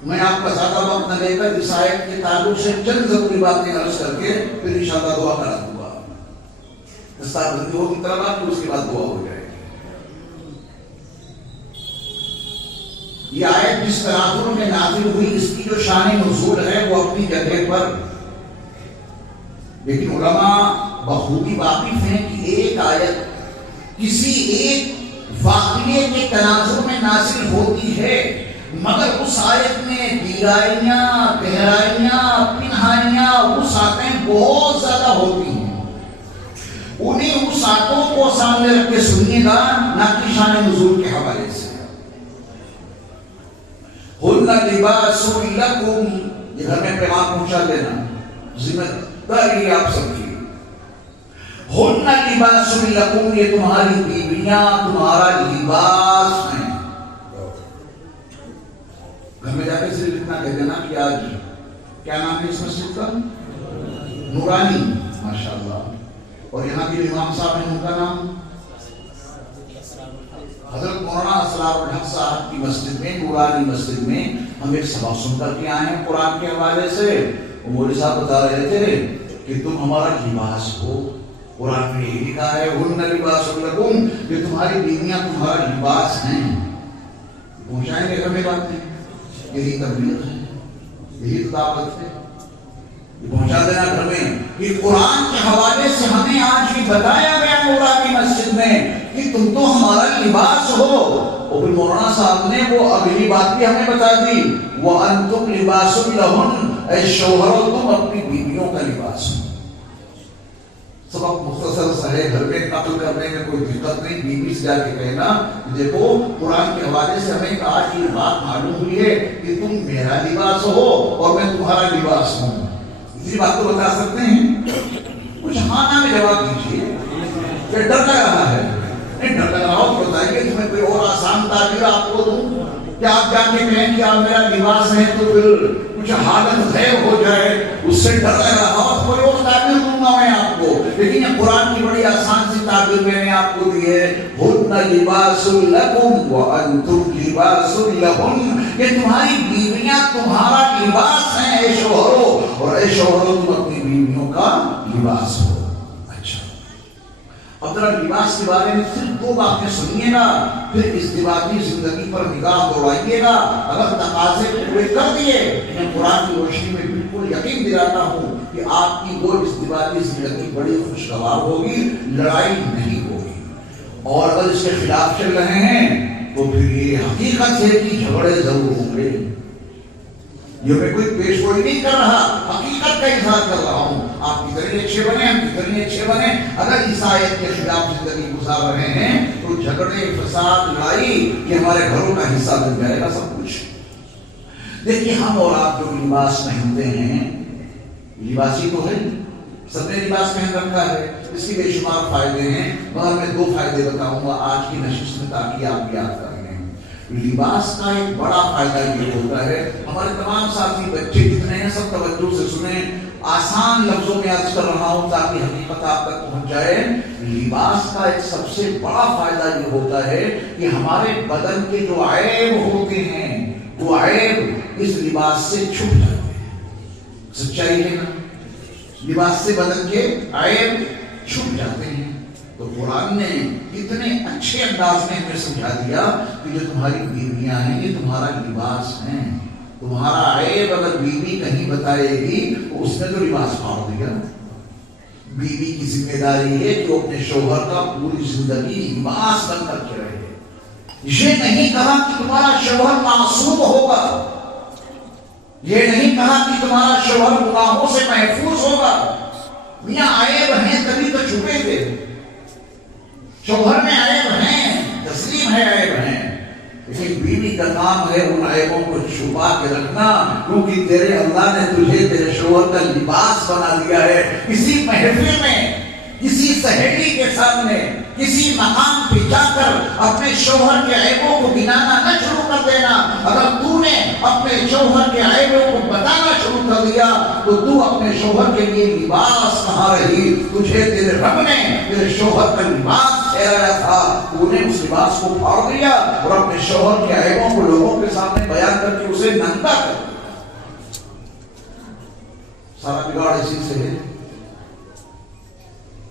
میں آپ کا زیادہ وقت نہ لے کر اس آیت کے تعلق سے چند ضروری باتیں عرض کر کے پھر انشاءاللہ دعا کرا دوں گا. دستاویزی ہوگی طرح تو اس کے بعد دعا ہو جائے گی. یہ آیت جس تناظر میں نازل ہوئی اس کی جو شان نزول ہے وہ اپنی جگہ پر، لیکن علماء بخوبی واقف ہیں کہ ایک آیت کسی ایک واقعے کے تناظر میں نازل ہوتی ہے، مگر اس آیت میں گہرائیاں، پنہائیاں، وسعتیں بہت زیادہ ہوتی ہیں. انہیں وسعتوں کو سامنے رکھ کے سنیے گا، نہ کہ شان نزول کے حوالے سے. ہن لباس لکم، یہ گھر میں پیغام پہنچا دینا ذمہ داری آپ سب کی. ہن لباس لکم، یہ تمہاری بیویاں تمہارا لباس ہیں. گھر میں جا کے صرف اتنا کہہ دینا کہ آج کیا نام ہے اس مسجد کا؟ نورانی. ماشاءاللہ. اور یہاں کے امام صاحب ہیں، ان کا نام حضرت مولانا اسرار الحق صاحب کی مسجد میں، نورانی مسجد میں ہم ایک سبق سن کر کے آئے ہیں قرآن کے حوالے سے. مولوی صاحب بتا رہے تھے کہ تم ہمارا لباس ہو. قرآن میں یہ لکھا ہے ہن لباس لکم، کہ تمہاری بیویاں تمہارا لباس ہیں. پہنچائیں گے ہمیں باتیں، یہی تبلیغ ہے، یہی تو دعوت ہے. پہنچا دینا گھر میں کہ قرآن کے حوالے سے ہمیں آج بھی بتایا گیا نورانی مسجد میں کہ تم تو ہمارا لباس ہو. اور پھر مولانا صاحب نے وہ اگلی بات بھی ہمیں بتا دی، وَأَنْتُمْ لِبَاسٌ لَهُنَّ، اے شوہرو تم اپنی بیویوں کا لباس ہو. سبق مختصر سا ہے، گھر میں نقل کرنے میں کوئی دقت نہیں. بیوی سے جا کے کہنا دیکھو قرآن کے حوالے سے ہمیں آج یہ بات معلوم ہوئی ہے کہ تم میرا لباس ہو اور میں تمہارا لباس ہوں. اسی بات کو بتا سکتے ہیں؟ کچھ ہاں نہ میں جواب دیجیے. کہ ڈر لگ رہا ہے؟ نہیں ڈر لگ رہا ہو تو بتائیے کہ میں کوئی اور آسان تعبیر آپ کو دوں کہ آپ جا کے کہیں کہ آپ میرا لباس ہے تو پھر کچھ حالت غیب ہو جائے، اس سے ڈر لگ رہا ہو کوئی اور تعبیر دوں گا میں آپ کو. لیکن یہ قرآن کی بڑی آسان سی تعبیر میں نے آپ کو دی ہے، ہن لباس لکم وانتم لباس لہن، کہ تمہاری بیویاں تمہارا لباس ہیں اے شوہرو، اور اے شوہرو تم اپنی بیویوں کا لباس ہو. اچھا اب ذرا لباس کے بارے میں صرف دو باتیں سنیے گا، پھر ازدواجی زندگی پر نگاہ دوڑائیے گا. اگر تقاضے پورے کر دیے میں قرآن کی روشنی میں بالکل یقین دلاتا ہوں کہ آپ کی وہ ازدواجی زندگی بڑی خوشگوار ہوگی، لڑائی نہیں ہوگی. اور اگر اس کے خلاف چل رہے ہیں تو پھر یہ حقیقت ہے کہ جھگڑے ضرور ہوں گے. یہ میں کوئی پیش گوئی نہیں کر رہا، حقیقت کا اظہار کر رہا ہوں. آپ کتنے اچھے بنے، ہم کتنے اچھے بنے، اگر اس آیت کے خلاف زندگی گزار رہے ہیں تو جھگڑے، فساد، لڑائی یہ ہمارے گھروں کا حصہ بن جائے گا سب کچھ. دیکھیے ہم اور آپ جو لباس پہنتے ہیں، لباسی تو ہے، سب نے لباس پہن رکھا ہے، اس کے بے شمار فائدے ہیں، مگر میں دو فائدے بتاؤں گا آج کی نشست میں تاکہ آپ یاد کر لیں. لباس کا ایک بڑا فائدہ یہ ہوتا ہے، ہمارے تمام ساتھی بچے جتنے ہیں سب توجہ سے سنیں، آسان لفظوں میں عرض کر رہا ہوں تاکہ حقیقت آپ تک پہنچ جائے. لباس کا ایک سب سے بڑا فائدہ یہ ہوتا ہے کہ ہمارے بدن کے جو عیب ہوتے ہیں وہ عیب اس لباس سے چھپ جاتے ہیں. سچائی ہے نا؟ لباس سے بدن کے عیب چھپ جاتے ہیں. تو قرآن نے اتنے اچھے انداز میں ہمیں سمجھا دیا کہ جو تمہاری بیویاں ہیں یہ تمہارا لباس ہیں. تمہارا عیب اگر بیوی کہیں بتائے گی تو اس نے تو لباس پھاڑ دیا. بیوی کی ذمہ داری ہے کہ وہ اپنے شوہر کا پوری زندگی لباس بن کر کے رہے. یہ نہیں کہا کہ تمہارا شوہر معصوم ہوگا، یہ نہیں کہا کہ تمہارا شوہر گناہوں سے محفوظ ہوگا. میاں عیب ہیں تبھی تو چھپے گے، شوہر میں عیب ہیں، تسلیم ہے عیب ہیں، لیکن بیوی کا کام ہے ان عیبوں کو چھپا کے رکھنا، کیونکہ تیرے اللہ نے تجھے تیرے شوہر کا لباس بنا دیا ہے. کسی محفل میں، کسی سہیلی کے سامنے، کسی مقام پہ جا کر اپنے شوہر کے عیبوں کو گنانا نہ شروع کر دینا. اگر تو نے اپنے شوہر کے عیبوں کو بتانا شروع کر دیا تو تو اپنے شوہر کے لیے لباس کہاں رہی. تجھے تیرے رب نے تیرے شوہر کا لباس ٹھہرایا تھا، تو نے اس لباس کو پھاڑ دیا اور اپنے شوہر کے عیبوں کو لوگوں کے سامنے بیان کر کے اسے ننگا کر دیا. سارا بگاڑ اسی سے ہے.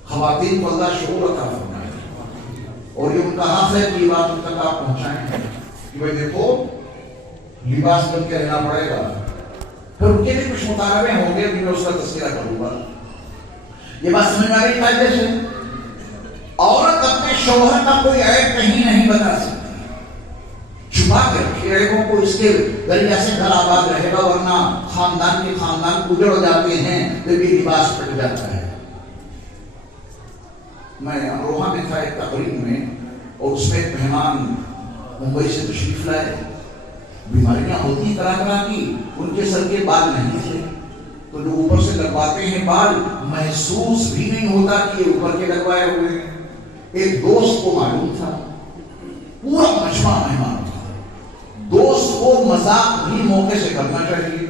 خواتین کو اللہ شعور عطا فرمائے اور یہ ان کا حق ہے کہ یہ بات ان تک آپ پہنچائیں کہ بھائی دیکھو لباس بن کے رہنا پڑے گا. پھر ان کے بھی کچھ مطالبے ہوں گے، میں اس کا تذکرہ کروں گا. یہ بات سمجھ میں آ گئی قاعدے سے؟ عورت اپنے شوہر کا کوئی عیب کہیں نہیں بتا سکتی، چھپا کے رکھے عیبوں کو. اس کے ذریعے سے گھر آباد رہے گا، ورنہ خاندان کے خاندان اجڑ جاتے ہیں جب یہ لباس پھٹ جاتا ہے. میں امروہہ میں تھا ایک تقریب میں، اور اس میں ایک مہمان ممبئی سے تشریف لائے. بیماریاں ہوتی طرح طرح کی، ان کے سر کے بال نہیں تھے تو جو اوپر سے لگواتے ہیں بال محسوس بھی نہیں ہوتا کہ یہ اوپر کے لگوائے ہوئے ہیں. ایک دوست کو معلوم تھا, پورا مجمع مہمان تھا, دوست کو مذاق بھی موقع سے کرنا چاہیے.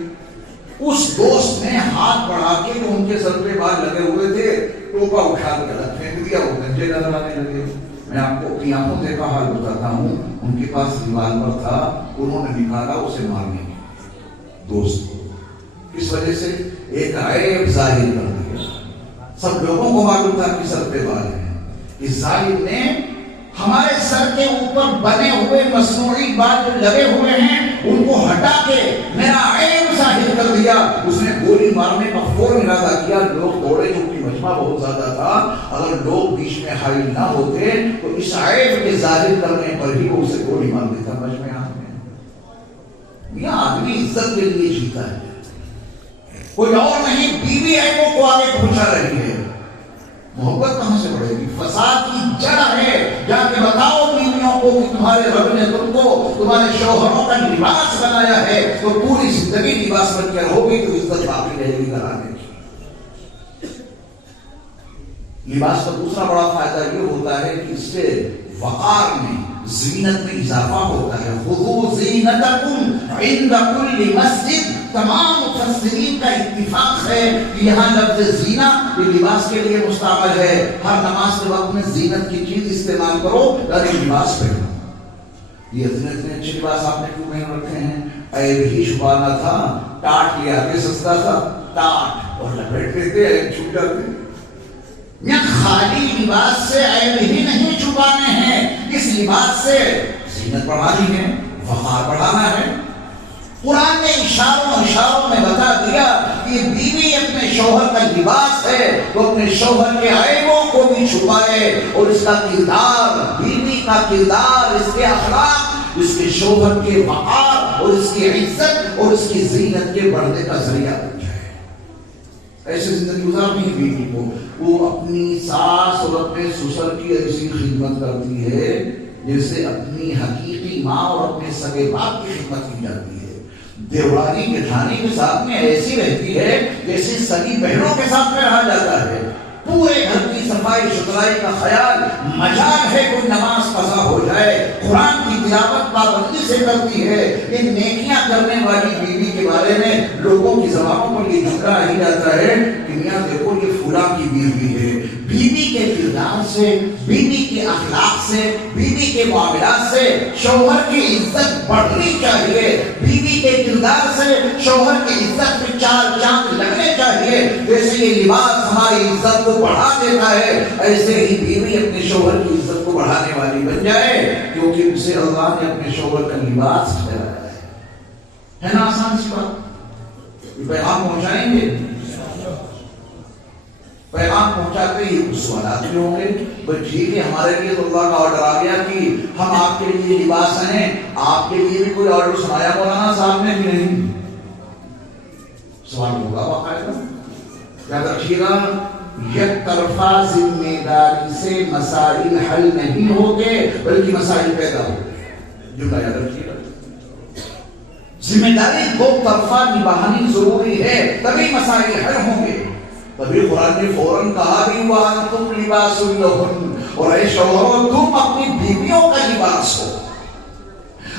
اس دوست نے ہاتھ بڑھا کے جو ان کے سر پہ بال لگے ہوئے تھے ٹوپا اٹھا کے غلط پھینک دیا, وہ گنجے نظر آنے لگے. میں آپ کو اپنی آنکھوں دیکھا حال بتاتا ہوں, ان کے پاس ریوالور تھا, انہوں نے نکالا اسے مارنے کے دوست کو. اس وجہ سے ایک عیب ظاہر کر دیا. سب لوگوں کو معلوم تھا کہ سر پہ بال ہیں. اس ظالم نے ہمارے سر کے اوپر بنے ہوئے مصنوعی بال جو لگے ہوئے ہیں ان کو ہٹا کے میرا عیب ظاہر کر دیا. اس نے گولی مارنے کا فوراً ارادہ کیا. لوگ دوڑے, کیونکہ مجمع بہت زیادہ تھا. اگر لوگ بیچ میں حائل نہ ہوتے تو اس عیب کے ظاہر کرنے پر ہی وہ اسے گولی مار دیتا مجمع میں. یہ آدمی عزت کے لیے جیتا ہے, کوئی اور نہیں. بیوی عیبوں کو آگے پہنچا رہی ہے. محبت کہاں سے بڑھے گی؟ فساد کی جڑ ہے. جا کے بتاؤ بیویوں کو کہ تمہارے رب نے تم کو تمہارے شوہروں کا لباس بنایا ہے, تو پوری زندگی لباس بن کے رہو گی تو عزت باقی رہے گی گھرانے کی. لباس کا دوسرا بڑا فائدہ یہ ہوتا ہے کہ اس سے وقار میں, زینت میں اضافہ ہوتا ہے. خذوا زینتکم عند کل مسجد. تمام مفسرین کا اتفاق ہے کہ یہاں لفظ زینہ یہ لباس کے لیے مستعمل ہے. ہر نماز کے وقت میں زینت کی چیز استعمال کرو, یعنی لباس پہنو. یہ اتنے اچھے لباس آپ نے کیوں پہن رکھے ہیں؟ عیب ہی چھپانا تھا. ٹاٹ لیا کے سستا تھا, ٹاٹ اور لپیٹ لیتے عیب چھپ جاتے. یا خالی لباس سے عیب ہی نہیں چھپانے ہیں, اس لباس سے زینت بڑھانی ہے, وقار بڑھانا ہے. قرآن نے اشاروں میں بتا دیا کہ بیوی اپنے شوہر کا لباس ہے, تو اپنے شوہر کے عیبوں کو بھی چھپائے. اور اس کا کردار, بیوی کا کردار, اس کے اخلاق, اس کے شوہر کے وقار اور اس کی عزت اور اس کی زینت کے بڑھنے کا ذریعہ بن جائے. ایسے زندگی گزارنی ہے بیوی کو. وہ اپنی ساس اور اپنے سسر کی ایسی خدمت کرتی ہے جیسے اپنی حقیقی ماں اور اپنے سگے باپ کی خدمت کی جاتی ہے. دیواری جٹھانی کے ساتھ میں ایسی رہتی ہے جیسے سگی بہنوں کے ساتھ میں رہا جاتا ہے. پورے گھر کی صفائی ستھرائی کا خیال. مجال ہے کوئی نماز قضا ہو جائے, قرآن کی تلاوت پابندی سے کرتی ہے. ان نیکیاں کرنے والی بیوی کے بارے میں لوگوں کی زبانوں پر یہ ذکر ہی جاتا ہے کہ میاں دیکھو یہ فلاں کی بیوی ہے. بیوی کے کردار سے, بیوی کے اخلاق سے, بیوی کے معاملات سے شوہر کی عزت بڑھنی چاہیے. بیوی کے کردار سے شوہر کی عزت میں چار چاند لگنے چاہیے. جیسے یہ لباس ہماری عزت کو بڑھا دیتا ہے, ایسے ہی بیوی اپنے شوہر کی عزت کو بڑھانے والی بن جائے, کیونکہ اسے اللہ نے اپنے شوہر کا لباس ٹھہرایا ہے نا. آسان سی بات. یہ پیغام پہنچائیں گے, پیغام پہنچاتے ہی کچھ سوالات بھی ہوں گے. بس ٹھیک ہے, ہمارے لیے تو اللہ کا آرڈر آ گیا کہ ہم آپ کے لیے لباس ہیں, آپ کے لیے بھی کوئی آرڈر سنایا مولانا صاحب نے بھی نہیں. سوال ہوگا باقاعدہ, یاد رکھیے گا. یک طرفہ ذمہ داری سے مسائل حل نہیں ہوتے بلکہ مسائل پیدا ہوتے ہیں. جملہ یاد رکھیے گا. ذمہ داری دو طرفہ نبھانی ضروری ہے, تبھی مسائل حل ہوں گے. تبھی قرآن نے فوراً کہا کہ وَأَنْتُمْ لِبَاسٌ لَهُنَّ, اور اے شوہروں تم اپنی بیویوں کا لباس ہو.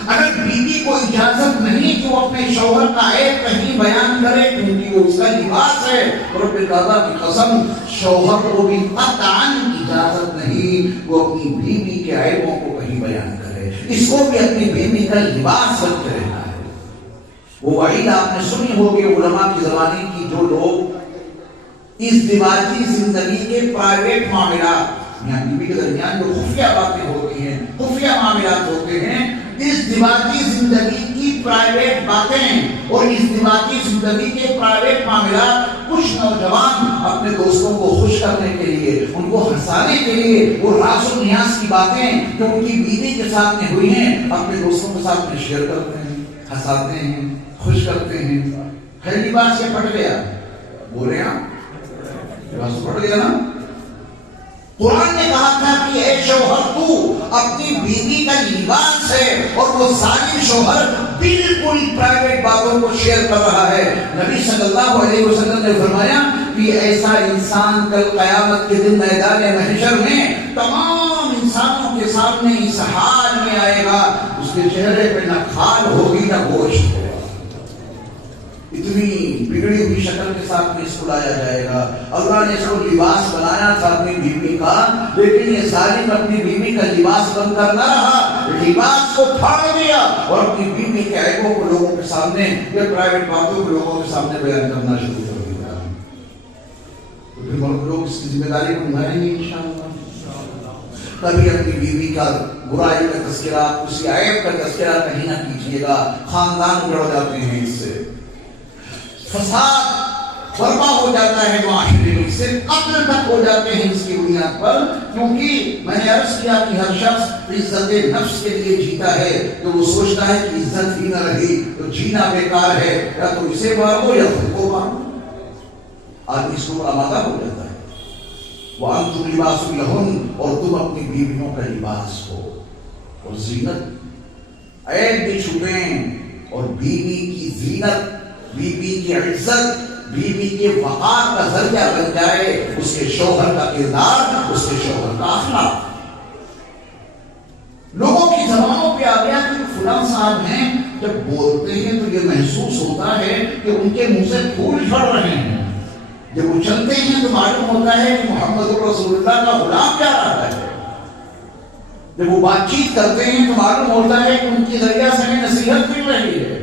اگر بیوی کو اجازت نہیں کہ وہ اپنے شوہر کا عیب کہیں بیان کرے کیونکہ وہ اس کا لباس ہے, رب العزا کی قسم شوہر کو بھی قطعاً اجازت نہیں وہ اپنی بیوی کے عیبوں کو کہیں بیان کرے. اس کو بھی اپنی بیوی کا لباس بن کے رہنا ہے. وہ وعید آپ نے سنی ہوگی علماء کی زمانے کی, جو لوگ اس دیواجی زندگی کے پرائیویٹ معاملات میاں بیوی کے درمیان جو خفیہ باتیں ہوتی ہیں, خفیہ معاملات ہوتے ہیں, اس دیواجی زندگی کی پرائیویٹ باتیں اور اس دیواجی زندگی کے پرائیویٹ معاملات کچھ نوجوان اپنے دوستوں کو خوش کرنے کے لیے, ان کو ہنسانے کے لیے وہ راز و نیاز کی باتیں جو ان کی بیوی کے ساتھ میں ہوئی ہیں اپنے دوستوں کے ساتھ میں شیئر کرتے ہیں, ہنساتے ہیں, خوش کرتے ہیں. ہے لباس یہ پھٹ گیا, بولے آپ لباس پھٹ گیا نا. قرآن نے کہا تھا کہ اے شوہر تو اپنی بیوی کا لباس ہے، اور وہ ظالم شوہر بالکل پرائیویٹ باتوں کو شیئر کر رہا ہے۔ نبی صلی اللہ علیہ وسلم نے فرمایا کہ ایسا انسان کل قیامت کے دن میدان محشر میں تمام انسانوں کے سامنے اس حال میں آئے گا، اس کے چہرے پہ نہ کھال ہوگی نہ گوشت ہوگا، اتنی بگڑی ہوئی شکل کے ساتھ میں اس کو لایا جائے گا۔ اللہ نے اس کو لباس بنایا تھا اپنی بیوی کا، لیکن یہ ظالم اپنی بیوی کا لباس بن کر نہ رہا، لباس کو پھاڑ دیا اور اپنی بیوی کے عیبوں کو لوگوں کے سامنے یا پرائیویٹ باتوں کو لوگوں کے سامنے بیان کرنا شروع کر دیا۔ تو پھر لوگ اس کی ذمہ داری کو نبھائیں گے انشاءاللہ۔ کبھی اپنی بیوی کا برائی کا تذکرہ، اس کی عیب کا تذکرہ کہیں نہ کیجیے گا، خاندان جڑ جاتے ہیں اس سے، فساد برپا ہو جاتا ہے معاشرے میں، سے قتل تک ہو جاتے ہیں اس کی بنیاد پر۔ کیونکہ میں نے عرض کیا کہ ہر شخص عزت نفس کے لیے جیتا ہے، تو وہ سوچتا ہے کہ عزت ہی نہ رہی تو جینا بیکار ہے، یا تو اسے مارو یا خود کو مارو، آدمی اس کو آمادہ ہو جاتا ہے۔ وَأَنْتُمْ لِبَاسٌ لَهُنَّ، اور تم اپنی بیویوں کا لباس ہو اور زینت، عیب بھی چھپیں، اور بیوی کی زینت، بیوی کی عزت، بیوی کے وقار کا ذریعہ بن جائے اس کے شوہر کا کردار، اس کے شوہر کا اخلاق۔ لوگوں کی زبانوں پہ آ گیا کہ فلاں صاحب ہیں، جب بولتے ہیں تو یہ محسوس ہوتا ہے کہ ان کے منہ سے پھول جھڑ رہے ہیں، جب وہ چلتے ہیں تو معلوم ہوتا ہے کہ محمد رسول اللہ کا غلام جا رہا ہے، جب وہ بات چیت کرتے ہیں تو معلوم ہوتا ہے کہ ان کی ذریعہ سے ہمیں نصیحت مل رہی ہے،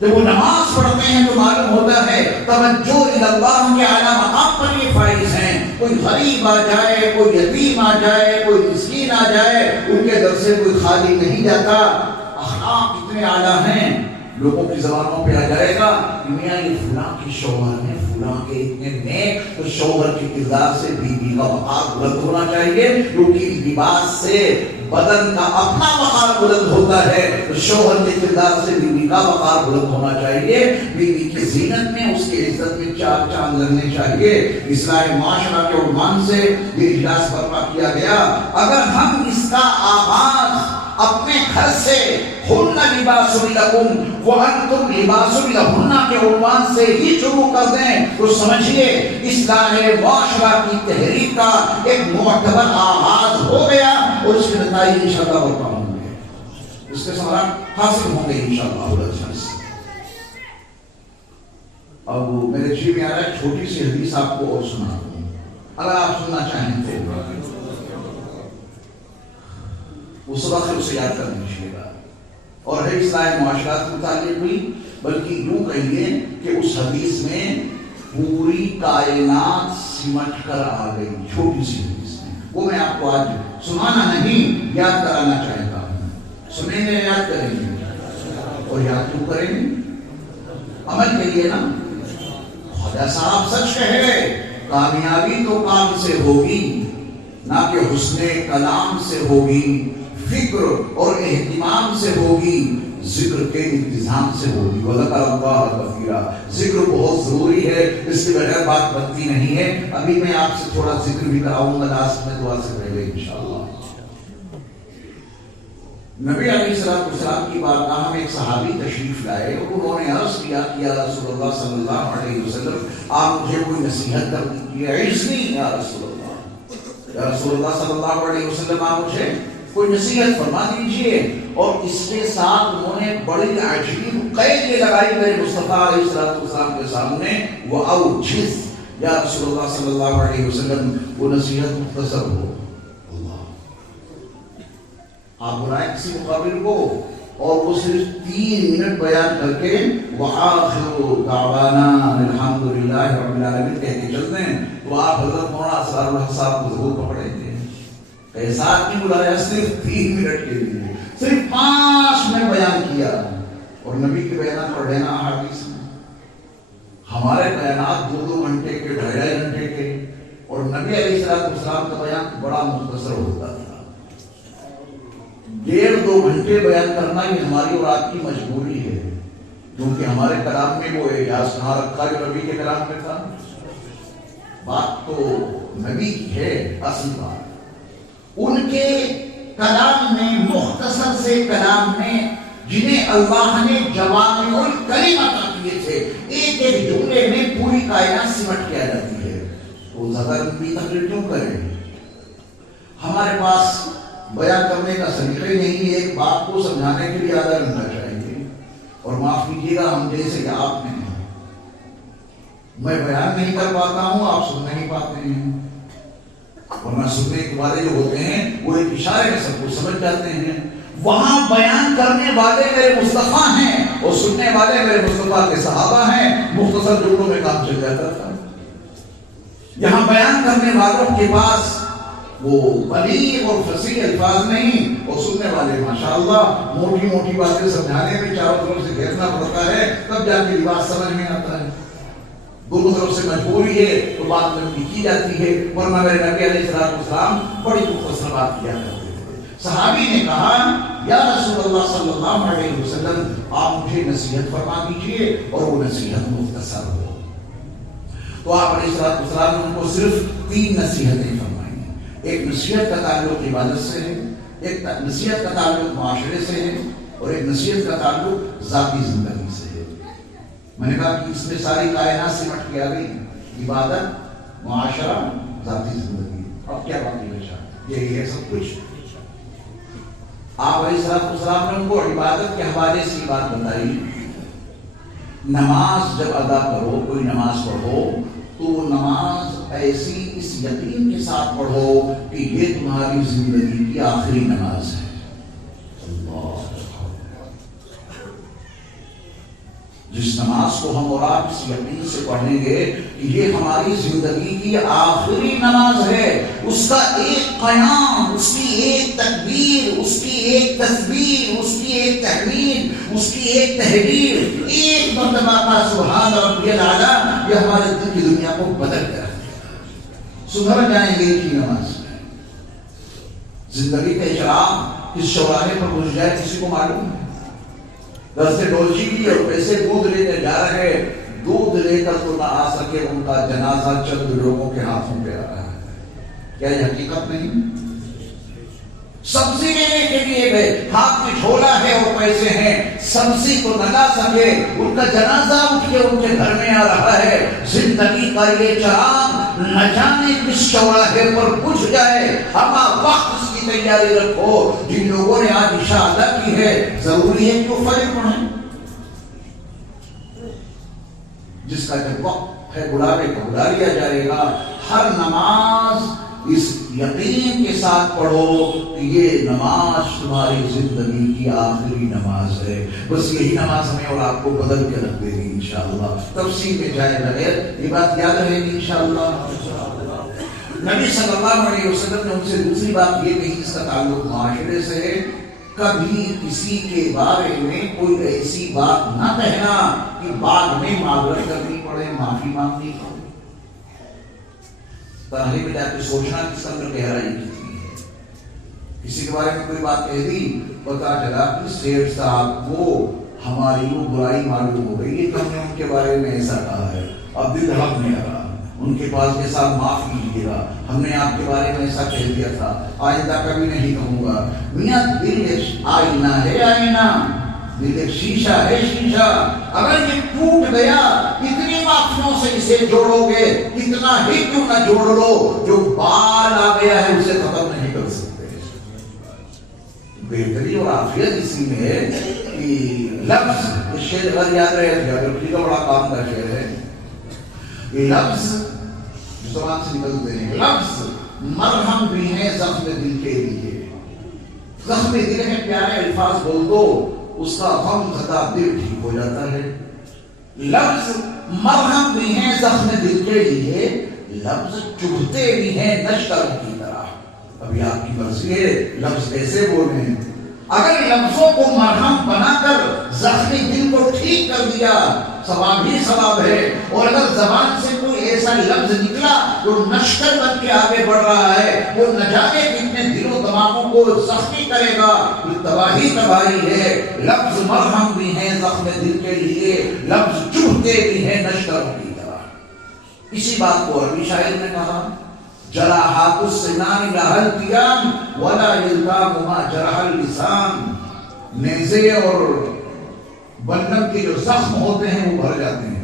جب وہ نماز پڑھتے ہیں تو معلوم ہوتا ہے توجہ اللہ کے اعلیٰ مقام پر یہ فائز ہیں۔ کوئی غریب آ جائے، کوئی یتیم آ جائے، کوئی مسکین آ جائے، ان کے در سے کوئی خالی نہیں جاتا، اخلاق اتنے اعلیٰ ہیں، لوگوں کی زبانوں پہ آ جائے گا کہ میاں یہ فلاں کے شوہر ہیں، فلاں کے اتنے نیک، تو شوہر کے کردار سے بیوی کا وقار بلند ہونا چاہیے، کیونکہ لباس سے بدن کا اپنا وقار بلند ہوتا ہے، تو شوہر کے کردار سے بیوی کا وقار بلند ہونا چاہیے، بیوی کی زینت میں، اس کی عزت میں چار چاند لگنے چاہیے۔ اصلاح معاشرہ کے عنوان سے یہ اجلاس برپا کیا گیا۔ اگر ہم اس کا آغاز اپنے گھر سے ہن لباس لکم وانتم لباس لہن کے عنوان سے ہی شروع کر دیں تو سمجھیے اصلاح معاشرہ کی تحریک کا ایک معتبر آغاز ہو گیا، اور اس کے نتائج انشاءاللہ برپا ہوں گے، اس کے ثمرات حاصل ہوں گے انشاءاللہ۔ اب میرے جی میں آ رہا ہے چھوٹی سی حدیث آپ کو اور سنا دوں، اگر آپ سننا چاہیں تو اس وقت اسے یاد کر لیجیے گا، اور ہے اصلاح معاشرات کے متعلق بھی، بلکہ یوں کہیے کہ اس حدیث میں پوری کائنات سمٹ کر آ گئی، چھوٹی سی حدیث میں، وہ میں آپ کو آج سنانا نہیں یاد کرانا چاہتا ہوں۔ سنیں گے، یاد کریں گے، اور یاد کیوں کریں گے؟ عمل کے لیے نا۔ خدا صاحب سچ کہہ گئے، کامیابی تو کام سے ہوگی نہ کہ حسن کلام سے ہوگی، فکر اور اہتمام سے ہوگی، ذکر کے انتظام سے ہوگی۔ وَذَكَرَ اللَّهَ كَثِيرًا، ذکر بہت ضروری ہے، اس کے بغیر بات بنتی نہیں ہے۔ ابھی میں آپ سے تھوڑا ذکر بھی کراؤں گا لاسٹ میں دعا سے پہلے انشاءاللہ۔ نبی علیہ السلام کی بارگاہ میں ایک صحابی تشریف لائے، انہوں نے عرض کیا کہ یا رسول اللہ صلی اللہ علیہ وسلم، آپ مجھے کوئی نصیحت کر دیجیے، عزنی یا رسول اللہ، یا رسول اللہ صلی اللہ علیہ وسلم آپ مجھے کوئی نصیحت فرما دیجئے۔ اور اس کے ساتھ انہوں نے بڑی عجیب قید یہ لگائی میرے مصطفیٰ علیہ السلام کے سامنے، وَأَوْجِزْ یا رسول اللہ صلی اللہ علیہ وسلم، وہ نصیحت مختصر ہو۔ اللہ، آپ بلائیں کسی مقابل کو اور وہ صرف 3 منٹ بیان کر کے وَآخِرُ دَعْوَانَا الْحَمْدُ لِلَّهِ رَبِّ الْعَالَمِينَ کہہ کے چلتے ہیں، تو آپ حضرت مولانا اسرار الحق صاحب کو ضرور پکڑیں گے۔ ایسا آدمی بلایا صرف 3 منٹ کے لیے، صرف 5 منٹ بیان کیا، اور نبی کے بیانات پڑھ لینا احادیث میں۔ ہمارے بیانات 2 گھنٹے کے، 2.5 گھنٹے کے، اور نبی علیہ السلام کا بیان بڑا مختصر ہوتا تھا۔ 1.5-2 گھنٹے بیان کرنا یہ ہماری اور آپ کی مجبوری ہے، کیونکہ ہمارے کلام میں وہ اعجاز کہاں رکھا جو نبی کے کلام میں تھا۔ بات تو نبی کی ہے، اصل بات ان کے کلام میں، مختصر سے کلام میں، جنہیں اللہ نے جوامع الکلم عطا کیے تھے، ایک ایک جملے میں پوری کائنات سمٹ کے آ جاتی ہے، تو زیادہ لمبی تقریر کیوں کریں؟ ہمارے پاس بیان کرنے کا سلیقہ ہی نہیں ہے، ایک بات کو سمجھانے کے لیے آدھا گھنٹہ چاہیے، اور معاف کیجیے گا ہم جیسے کہ آپ نہیں ہیں، میں بیان نہیں کر پاتا ہوں، آپ سن نہیں پاتے ہیں، ورنہ سننے کے والے جو ہوتے ہیں وہ ایک اشارے میں سب کو سمجھ جاتے ہیں۔ وہاں بیان کرنے والے میرے مصطفیٰ ہیں اور سننے والے میرے مصطفیٰ کے صحابہ ہیں، مختصر جملوں میں کام چل جاتا تھا۔ یہاں بیان کرنے والوں کے پاس وہ بلیغ اور فصیح الفاظ نہیں، اور سننے والے ماشاءاللہ موٹی موٹی باتیں سمجھانے میں چاروں طرف سے گھیرنا پڑتا ہے، تب جا کے بات سمجھ میں آتا ہے۔ دونوں طرف سے مجبوری ہے تو بات لمبی کی جاتی ہے، ورنہ میرے نبی علیہ السلام بڑی مختصر بات کیا کرتے تھے۔ صحابی نے کہا یا رسول اللہ صلی اللہ علیہ وسلم آپ مجھے نصیحت فرما دیجئے، اور وہ نصیحت مختصر ہو۔ تو آپ علیہ السلام نے ان کو صرف 3 نصیحتیں فرمائیں۔ ایک نصیحت کا تعلق عبادت سے ہے، ایک نصیحت کا تعلق معاشرے سے ہے، اور ایک نصیحت کا تعلق ذاتی زندگی سے ہے۔ میں نے کہا کہ اس میں ساری کائنات سمٹ کے آ گئی، عبادت، معاشرہ، ذاتی زندگی، اب کیا باقی بچا؟ یہی ہے سب کچھ۔ آپ علیہ السلام نے ان کو عبادت کے حوالے سے بات بتائی، نماز جب ادا کرو، کوئی نماز پڑھو تو وہ نماز ایسی اس یقین کے ساتھ پڑھو کہ یہ تمہاری زندگی کی آخری نماز ہے۔ اللہ، جس نماز کو ہم اور آپ اس یقین سے پڑھیں گے کہ یہ ہماری زندگی کی آخری نماز ہے، اس کا ایک قیام، اس کی ایک تکبیر، اس کی ایک تسبیح، اس کی ایک تحمید، اس کی ایک تحریر، ایک مرتبہ کا سبحان ربی الاعلی، یہ ہمارے دل کی دنیا کو بدل کر سدھر جائیں گے کی نماز۔ زندگی کا اجرام کس چوراہے پر گزر جائے کسی کو معلوم ہے؟ گھر سے ڈولچی کی اور پیسے دودھ لیتے جا رہے، دودھ لے کر تو نہ آ سکے، ان کا جنازہ چند لوگوں کے ہاتھوں پہ آ رہا ہے۔ کیا یہ حقیقت نہیں؟ سبزی لینے کے لیے گئے، ہاتھ میں جھولا ہے اور پیسے ہیں، سبزی کو نہ لا سکے، ان کا جنازہ اٹھ کے ان کے گھر میں آ رہا ہے۔ زندگی کا یہ چراغ نہ جانے کس چوراہے پر بجھ جائے، ہما وقت اس کی تیاری رکھو۔ جن لوگوں نے آج عشاء ادا کی ہے، ضروری ہے کہ وہ فجر پڑھیں۔ جس کا جب وقت ہے بلاوے کو بلا لیا جائے گا، ہر نماز اس یقین کے ساتھ پڑھو کہ یہ نماز تمہاری زندگی کی آخری نماز ہے۔ بس یہی نماز ہمیں اور آپ کو بدل کے رکھ دے گی انشاءاللہ۔ تفصیل میں جائے بغیر یہ بات یاد رہے گی انشاءاللہ۔ نبی صلی اللہ علیہ وسلم نے ان سے دوسری بات یہ کہی، اس کا تعلق معاشرے سے ہے، کبھی کسی کے بارے میں کوئی ایسی بات نہ کہنا کہ بعد میں معذرت کرنی پڑے، معافی مانگنی پڑے۔ تنہائی میں جا کے سوچنا کس قدر گہرائی کی ہے۔ کسی کے بارے میں کوئی بات کہہ دی، پتا چلا کہ سیٹھ صاحب کو ہماری وہ برائی معلوم ہو گئی، یہ ہم نے ان کے بارے میں ایسا کہا ہے، اب دل حق نہیں آ رہا، ان کے پاس کے ساتھ معاف کیجیے گا، ہم نے آپ کے بارے میں ایسا کہہ دیا تھا، آئندہ کبھی نہیں کہوں گا۔ میاں دل ایک آئینہ ہے، آئینہ، دل ایک شیشہ ہے، شیشہ، اگر یہ ٹوٹ گیا کتنی معافیوں سے اسے جوڑو گے، اتنا ہی کیوں نہ جوڑ لو، جو بال آ گیا ہے اسے ختم نہیں کر سکتے۔ بہتری اور عافیت اسی میں ہے کہ لفظ، شعر اگر یاد رہے جاگرتی کا بڑا کام کا شعر ہے، لفظ زبان سے نکلتے ہیں، لفظ مرہم بھی ہیں زخم دل کے لیے، زخم دل ہے، پیارے الفاظ بول دو، اس کا غم زدہ دل ٹھیک ہو جاتا ہے۔ لفظ مرہم بھی ہیں زخم دل کے لیے، لفظ چبھتے بھی ہیں نشتر کی طرح۔ ابھی آپ کی مرضی ہے لفظ کیسے بولیں، اگر لفظوں کو مرہم بنا کر زخمی دل کو ٹھیک کر دیا ثواب ہی ثواب ہے، اور اگر زبان سے کوئی ایسا لفظ نکلا جو نشتر بن کے آگے بڑھ رہا ہے، وہ نہ جانے کتنے دل و دماغوں کو زخمی کرے گا، یہ تباہی تباہی ہے۔ لفظ مرہم بھی ہیں زخم دل کے لیے، لفظ چبھتے بھی ہیں نشتر کی طرح۔ اسی بات کو عربی شاعر نے کہا، جراحات السنان لها التيام ولا يلتام ما نیزے اور بلغم کے جو زخم ہوتے ہیں وہ بھر جاتے ہیں.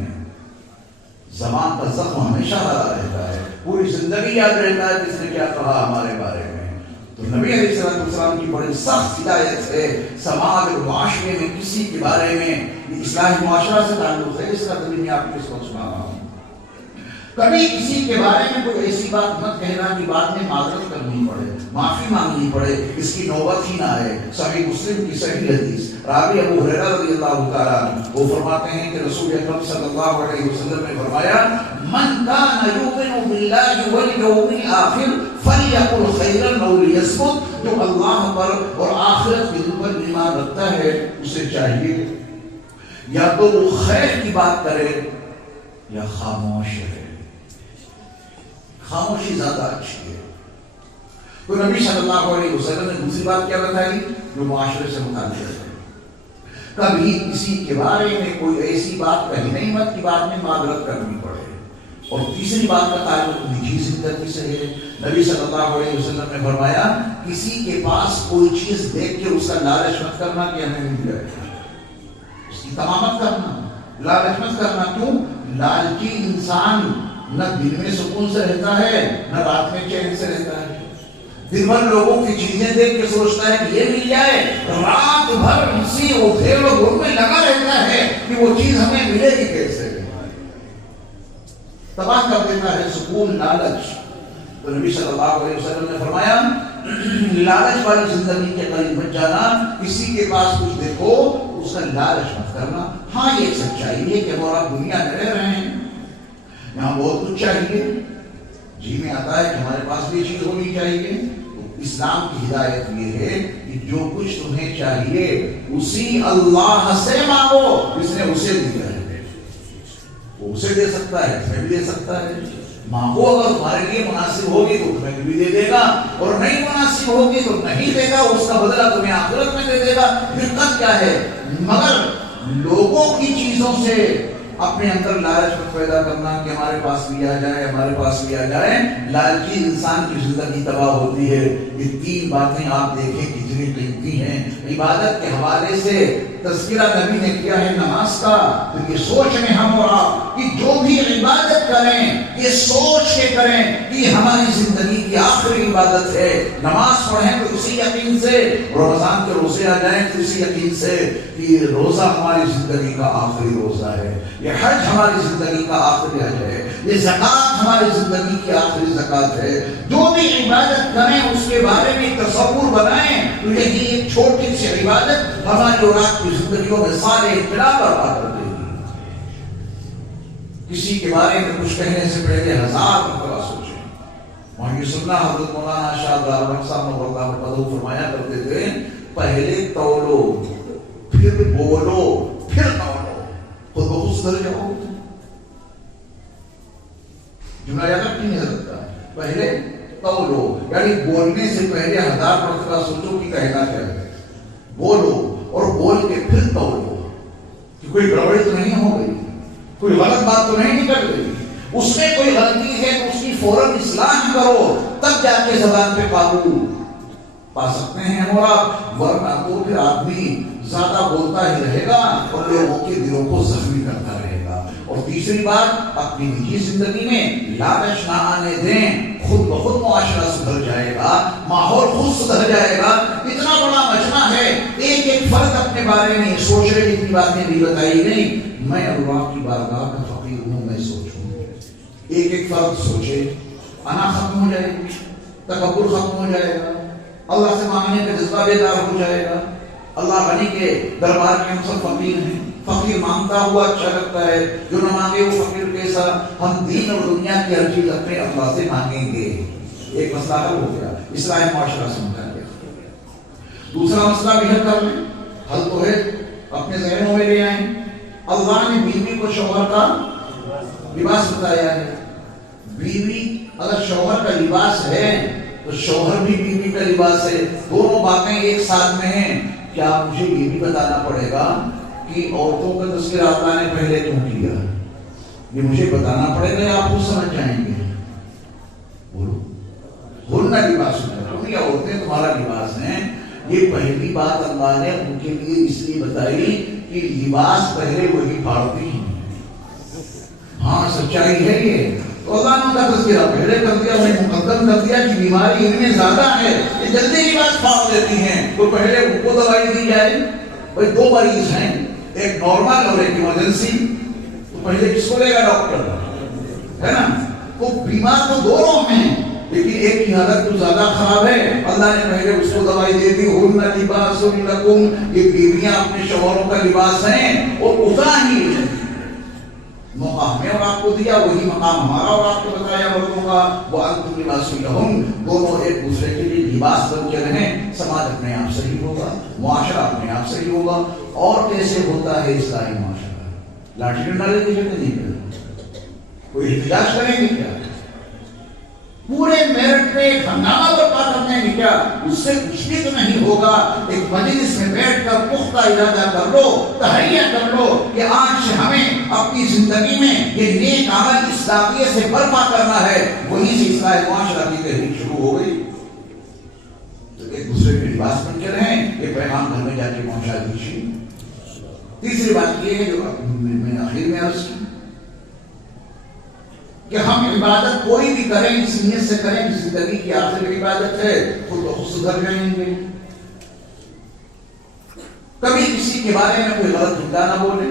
زبان کا زخم ہمیشہ بھرا رہتا ہے, پوری زندگی یاد رہتا ہے کس نے کیا کہا ہمارے بارے میں. تو نبی علیہ السلام کی بڑی سخت ہدایت ہے سماج اور معاشرے میں کسی کے بارے میں اصلاح معاشرہ سے تعلق ہے. اس کا دلیل میں آپ کو اس کو سنا رہا ہوں. کبھی کسی کے بارے میں کوئی ایسی بات مت کہنا کہ بعد میں معذرت کرنی پڑے, معافی مانگنی پڑے, اس کی نوبت ہی نہ آئے. صحیح مسلم کی صحیح حدیث, راوی ابو ہریرہ رضی اللہ تعالیٰ عنہ وہ فرماتے ہیں کہ رسول اکرم صلی اللہ علیہ وسلم نے فرمایا من کان یؤمن باللہ والیوم الآخر فلیقل خیرا او لیصمت. جو اللہ پر اور آخرت کے دن پر ایمان رکھتا ہے اسے چاہیے یا تو وہ خیر کی بات کرے یا خاموش رہے. خاموشی زیادہ اچھی ہے. تو نبی صلی اللہ علیہ وسلم نے دوسری بات کیا بتائی جو معاشرے سے متعلق ہے. کبھی کسی کے بارے میں کوئی ایسی بات کہی نہیں مت کہ بعد میں معذرت کرنی پڑے. اور تیسری بات کا تعلق نجی زندگی سے ہے. نبی صلی اللہ علیہ وسلم نے فرمایا کسی کے پاس کوئی چیز دیکھ کے اس کا لالچ مت کرنا کہ ہمیں مل جائے, اس کی تمامت کرنا, لالچ مت کرنا. کیوں؟ لالچی انسان نہ دن میں سکون سے رہتا ہے نہ رات میں چین سے رہتا ہے. دن بھر لوگوں کی چیزیں دیکھ کے سوچتا ہے کہ یہ مل جائے, رات بھر اسی ادھیڑ و بھوک میں لگا رہتا ہے کہ وہ چیز ہمیں ملے گی کیسے. تباہ کر دیتا ہے سکون لالچ. تو نبی صلی اللہ علیہ وسلم نے فرمایا لالچ والی زندگی کے قریب مت جانا. کسی کے پاس کچھ دیکھو اس کا لالچ مت کرنا. ہاں یہ سچائی ہے کہ ہم آپ دنیا میں رہ رہے ہیں, یہاں بہت کچھ چاہیے, جی میں آتا ہے کہ ہمارے پاس بھی چیز ہونی چاہیے. تو اسلام کی ہدایت یہ ہے کہ جو کچھ تمہیں چاہیے اسی اللہ سے مانگو جس نے اسے دیا ہے. وہ اسے دے سکتا ہے, اسے بھی دے سکتا ہے. مانگو, اگر تمہارے لیے مناسب ہوگی تو تمہیں بھی دے دے گا, اور نہیں مناسب ہوگی تو نہیں دے گا. اس کا بدلہ تمہیں آخرت میں دے دے گا. دقت کیا ہے؟ مگر لوگوں کی چیزوں سے اپنے اندر لالچ پیدا کرنا کہ ہمارے پاس بھی آ جائے, ہمارے بھی آ جائے. لالچی انسان کی زندگی تباہ ہوتی ہے. یہ تین باتیں آپ دیکھیں کتنی قیمتی ہیں. عبادت کے حوالے سے تذکرہ نبی نے کیا ہے نماز کا. تو یہ سوچ میں ہم اور آپ کہ جو بھی عبادت کریں یہ سوچ کے کریں کہ ہماری زندگی کی آخری عبادت ہے. نماز پڑھیں تو اسی یقین سے, رمضان کے روزے آ جائیں تو اسی یقین سے کہ روزہ ہماری زندگی کا آخری روزہ ہے, یہ حج ہماری زندگی کا آخری حج ہے, یہ زکوٰۃ ہماری زندگی کی آخری زکوٰۃ ہے. جو بھی عبادت کریں اس کے بارے میں تصور بنائیں تو یہی ایک چھوٹی سی عبادت ہماری اور آپ کی زندگیوں میں سارے اختلاف برپا کر دے گی. کسی کے بارے میں کچھ کہنے سے پہلے 1000 مرتبہ سوچیں. وہاں یہ سننا حضرت مولانا شاہ رحمت صاحب نے فرمایا کرتے تھے پہلے تولو پھر بولو پھر تولو, خود بخود سدھر جاؤ. جملہ یاد رکھیں حضرت کا, پہلے تولو یعنی بولنے سے پہلے 1000 مرتبہ سوچو کہ کہنا کیا ہے. بولو اور بول کے پھر تولو کہ کوئی گڑبڑی تو نہیں ہو گئی, کوئی غلط بات تو نہیں نکل گئی. اس میں کوئی غلطی ہے تو اس کی فوراً اصلاح کرو, تب جا کے زبان پہ قابو پا سکتے ہیں ہم اور آپ. ورنہ تو پھر آدمی زیادہ بولتا ہی رہے گا اور لوگوں کے دلوں کو زخمی کرتا رہے گا. اور تیسری بات, اپنی نجی زندگی میں لالچ نہ آنے دیں. خود بخود معاشرہ سدھر جائے گا, ماحول خود سدھر جائے گا. اتنا بڑا مجمع ہے, ایک ایک فرد اپنے بارے میں سوچ رہے, جتنی باتیں بھی بتائی گئی. میں اللہ کی بارگاہ کا فقیر ہوں, میں سوچوں. ایک ایک فرد سوچے, انا ختم ہو جائے گی, تکبر ختم ہو جائے گا, اللہ سے مانگنے کا جذبہ بیدار ہو جائے گا. اللہ غنی کے دربار میں ہم سب فقیر ہیں. فقیر مانگتا ہوا اچھا لگتا ہے, جو نہ مانگے وہ فقیر کیسا. ہم دین اور دنیا کی ہر چیز اپنے اللہ سے مانگیں گے. ایک مسئلہ حل ہو گیا, اصلاح معاشرہ سمجھا گیا. دوسرا مسئلہ بھی حل کر لیں, حل تو ہے اپنے ذہنوں میں لے آئیں. اللہ نے بیوی کو شوہر کا لباس بتایا ہے. بیوی اگر شوہر کا لباس ہے تو شوہر بھی بیوی کا لباس ہے. دونوں باتیں ایک ساتھ میں ہیں. کیا مجھے یہ بھی بتانا پڑے گا کہ عورتوں کا تذکرہ اللہ نے پہلے کیوں کیا؟ یہ مجھے بتانا پڑے گا یا آپ خود سمجھ جائیں گے؟ بولو. ہن لباس تم یا عورتیں تمہارا لباس ہیں. یہ پہلی بات اللہ نے ان کے لیے اس لیے بتائی کہ لباس پہلے وہی پھاڑتی ہیں. ہاں سچائی ہے یہ. تو اللہ نے ان کا تذکرہ پہلے کر دیا, انہیں مقدم کر دیا کہ بیماری ان میں زیادہ ہے, یہ جلدی لباس پھاڑ دیتی ہیں, تو پہلے ان کو دوائی دی جائے. بھائی دو مریض ہیں, ایک نارمل اور ایک ایمرجنسی, تو پہلے کس کو لے گا ڈاکٹر, ہے نا. تو بیمار تو دونوں ہیں, لیکن ایک کی حالت تو زیادہ خراب ہے, اللہ نے پہلے اس کو دوائی دے دی. ہن لباس لکم, یہ بیویاں اپنے شوہروں کا لباس ہیں, اور اتنا ہی موقع ہمیں اور آپ کو دیا, وہی مقام ہمارا اور آپ کو بتایا مردوں کا. وانتم لباس لہم, دونوں ایک دوسرے کے لیے لباس بن کے رہیں. سماج اپنے آپ صحیح ہوگا, معاشرہ اپنے آپ صحیح ہوگا. اور کیسے ہوتا ہے اصلاحی معاشرہ؟ لاٹھی ڈنڈا لے کے نہیں کریں, کوئی احتجاج کریں گے کیا؟ پورے میرٹ میں ایک ہنگامہ برپا کرنے کی کیا؟ اس سے کچھ بھی تو نہیں ہوگا. ایک مجلس میں بیٹھ کر پختہ ارادہ کر لو, تہیہ کر لو کہ آج ہمیں اپنی زندگی میں یہ نیک عمل اس داغیے سے برپا کرنا ہے. وہیں سے اصلاح معاشرہ کی تحریک شروع ہو گئی. تو ایک دوسرے کے لباس بن کے رہیں, یہ پیغام گھر میں جا کے پہنچا دیجیے. تیسری بات یہ ہے جو میں آخر میں عرض کی کہ ہم عبادت کوئی بھی کریں اس نیت سے کریں کہ زندگی کی آخری عبادت ہے, خود بخود سدھر جائیں گے. کبھی کسی کے بارے میں کوئی غلط جملہ نہ بولیں,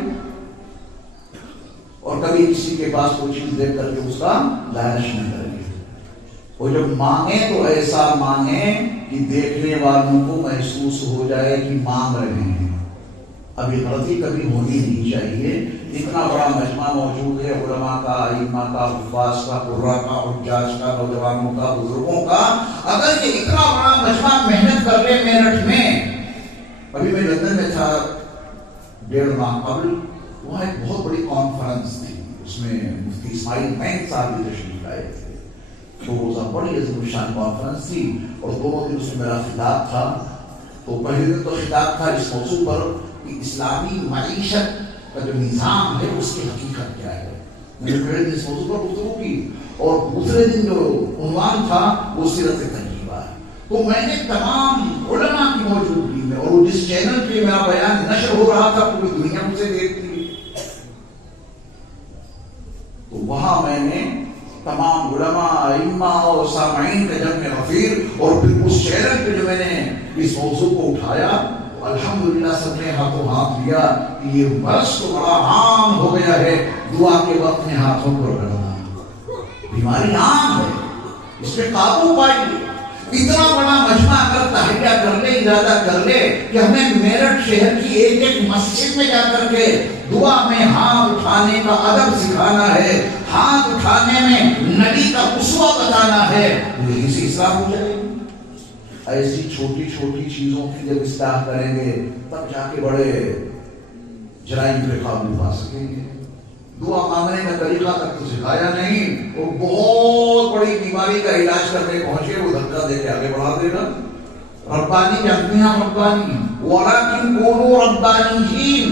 اور کبھی کسی کے پاس کوئی چیز دیکھ کر کے اس کا لالچ نہ کریں. اور جب مانگیں تو ایسا مانگیں کہ دیکھنے والوں کو محسوس ہو جائے کہ مانگ رہے ہیں. اب یہ غلطی کبھی ہونی نہیں چاہیے. اتنا بڑا مجمع موجود ہے, علماء کا, ائمہ کا, حفاظ کا, قراء کا, حجاج کا, نوجوانوں کا, بزرگوں کا, اگر یہ اتنا بڑا مجمع محنت کر لے میرٹھ میں. ابھی میں لندن میں تھا 1.5 ماہ قبل, وہاں ایک بہت بڑی کانفرنس تھی, اس میں مفتی اسماعیل مین صاحب بھی تشریف لائے تھے. 2 روزہ بڑی عظیم الشان کانفرنس تھی, اور 2 دن اس میں میرا خطاب تھا. تو پہلے دن تو خطاب تھا اس موضوع پر کہ اسلامی معیشت کا جو نظام ہے اس کی حقیقت کیا ہے. میں نے پہلے دن اس موضوع پر گفتگو کی, اور دوسرے دن جو عنوان تھا وہ سیرت طیبہ ہے. تو میں نے تمام علماء کی موجودگی میں, اور وہ جس چینل پہ میرا بیان نشر ہو رہا تھا پوری دنیا مجھے دیکھتی, تو وہاں میں نے تمام علماء, ائمہ اور سامعین کا جمع غفیر, اور پھر اس چینل پہ جو میں نے اس موضوع کو اٹھایا, الحمدللہ سب نے ہاتھوں ہاتھ لیا کہ یہ مرض تو بڑا عام ہو گیا ہے, دعا کے وقت میں ہاتھوں پر کرنا. بیماری عام ہے, اس پہ قابو پائیے. اتنا بڑا مجمع اگر تہیہ کر لے, ارادہ کر لے کہ ہمیں میرٹھ شہر کی ایک ایک مسجد میں جا کر کے دعا میں ہاتھ اٹھانے کا ادب سکھانا ہے, ہاتھ اٹھانے میں نبی کا اسوہ بتانا ہے, یہی سے اصلاح ہو جائے گی. ایسی چھوٹی چھوٹی چیزوں کی جب اصلاح کریں گے تب جا کے بڑے جرائم پہ قابو پا سکیں گے. دعا مانگنے کا طریقہ تک تو سکھایا نہیں, وہ بہت بڑی بیماری کا علاج کرنے پہنچے, وہ دھکا دے کے آگے بڑھا دے گا. ربانی جانتے ہیں ربانی, وَلَكِنْ كُونُوا رَبَّانِيِّينَ,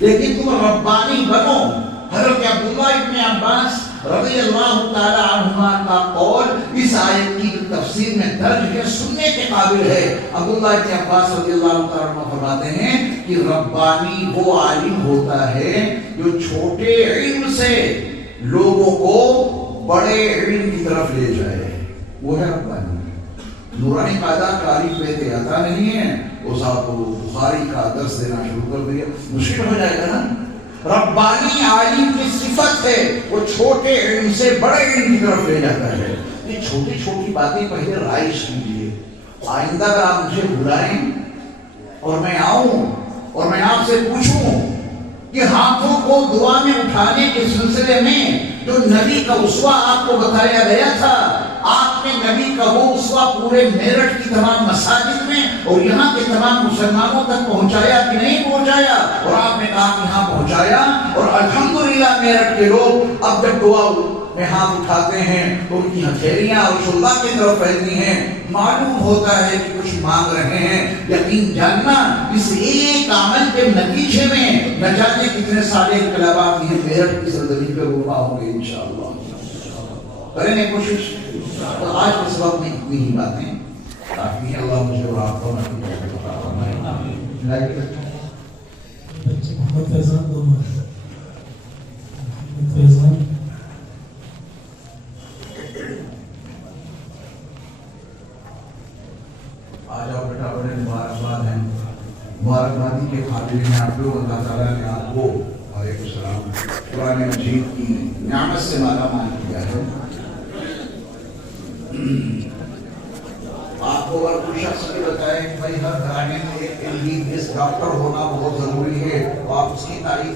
لیکن تم ربانی بنو. حضرت عبداللہ ابن عباس رضی اللہ تعالی عنہما کا قول اس آیت کی تفسیر میں درج ہے, سننے کے قابل ہے. عبداللہ ابن عباس رضی اللہ تعالی عنہ فرماتے ہیں کہ ربانی وہ عالم ہوتا ہے جو چھوٹے علم سے لوگوں کو بڑے علم کی طرف لے جائے, وہ ہے ربانی. نورانی قاعدہ تعریف لیتے آتا نہیں ہے, وہ صاحب بخاری کا درس دینا شروع کر دیا, مشکل ہو جائے گا نا. ربانی عالم کی صفت ہے, وہ چھوٹے علم سے بڑے علم کی طرف لے جاتا ہے. یہ چھوٹی چھوٹی باتیں پہلے رائج کیجیے. آئندہ اگر آپ مجھے بلائیں اور میں آؤں اور میں آپ سے پوچھوں کہ ہاتھوں کو دعا میں اٹھانے کے سلسلے میں جو نبی کا اسوہ آپ کو بتایا گیا تھا, آپ نے نبی کا وہ اسوہ پورے میرٹھ کی تمام مساجد میں اور یہاں کے تمام مسلمانوں تک پہنچایا کہ نہیں پہنچایا؟ اور آپ نے کہا یہاں پہنچایا, اور الحمدللہ میرٹھ کے لوگ اب جب دعا میں ہاتھ اٹھاتے ہیں تو ان کی ہتھیلیاں اور اللہ کی طرف پھیلتی ہیں. معلوم ہوتا ہے کہ کچھ مانگ رہے ہیں. یقین جاننا اس ایک عمل کے نتیجے میں نہ جانے کتنے سارے انقلابات یہ میرٹھ کی سرزمین پہ رونما ہوں گے انشاءاللہ. کریں گے کوشش. تو آج کے سبب میں اتنی ہی باتیں کافی ہیں. اللہ مجھے اور آپ کو بچے محمد فیضان دونوں ہیں. محمد فیضان آ جاؤ بیٹا, بڑے مبارکباد ہیں. مبارکبادی کے قابل میں آپ لوگ, اللہ تعالیٰ نے آپ کو وعلیکم السلام قرآن مجید کی نعمت سے مالا مال کیا ہے. آپ کو اگر کوئی شخص بھی بتائے کہ بھائی ہر گھرانے میں ایک MBBS ڈاکٹر ہونا بہت ضروری ہے, تو آپ اس کی تعریف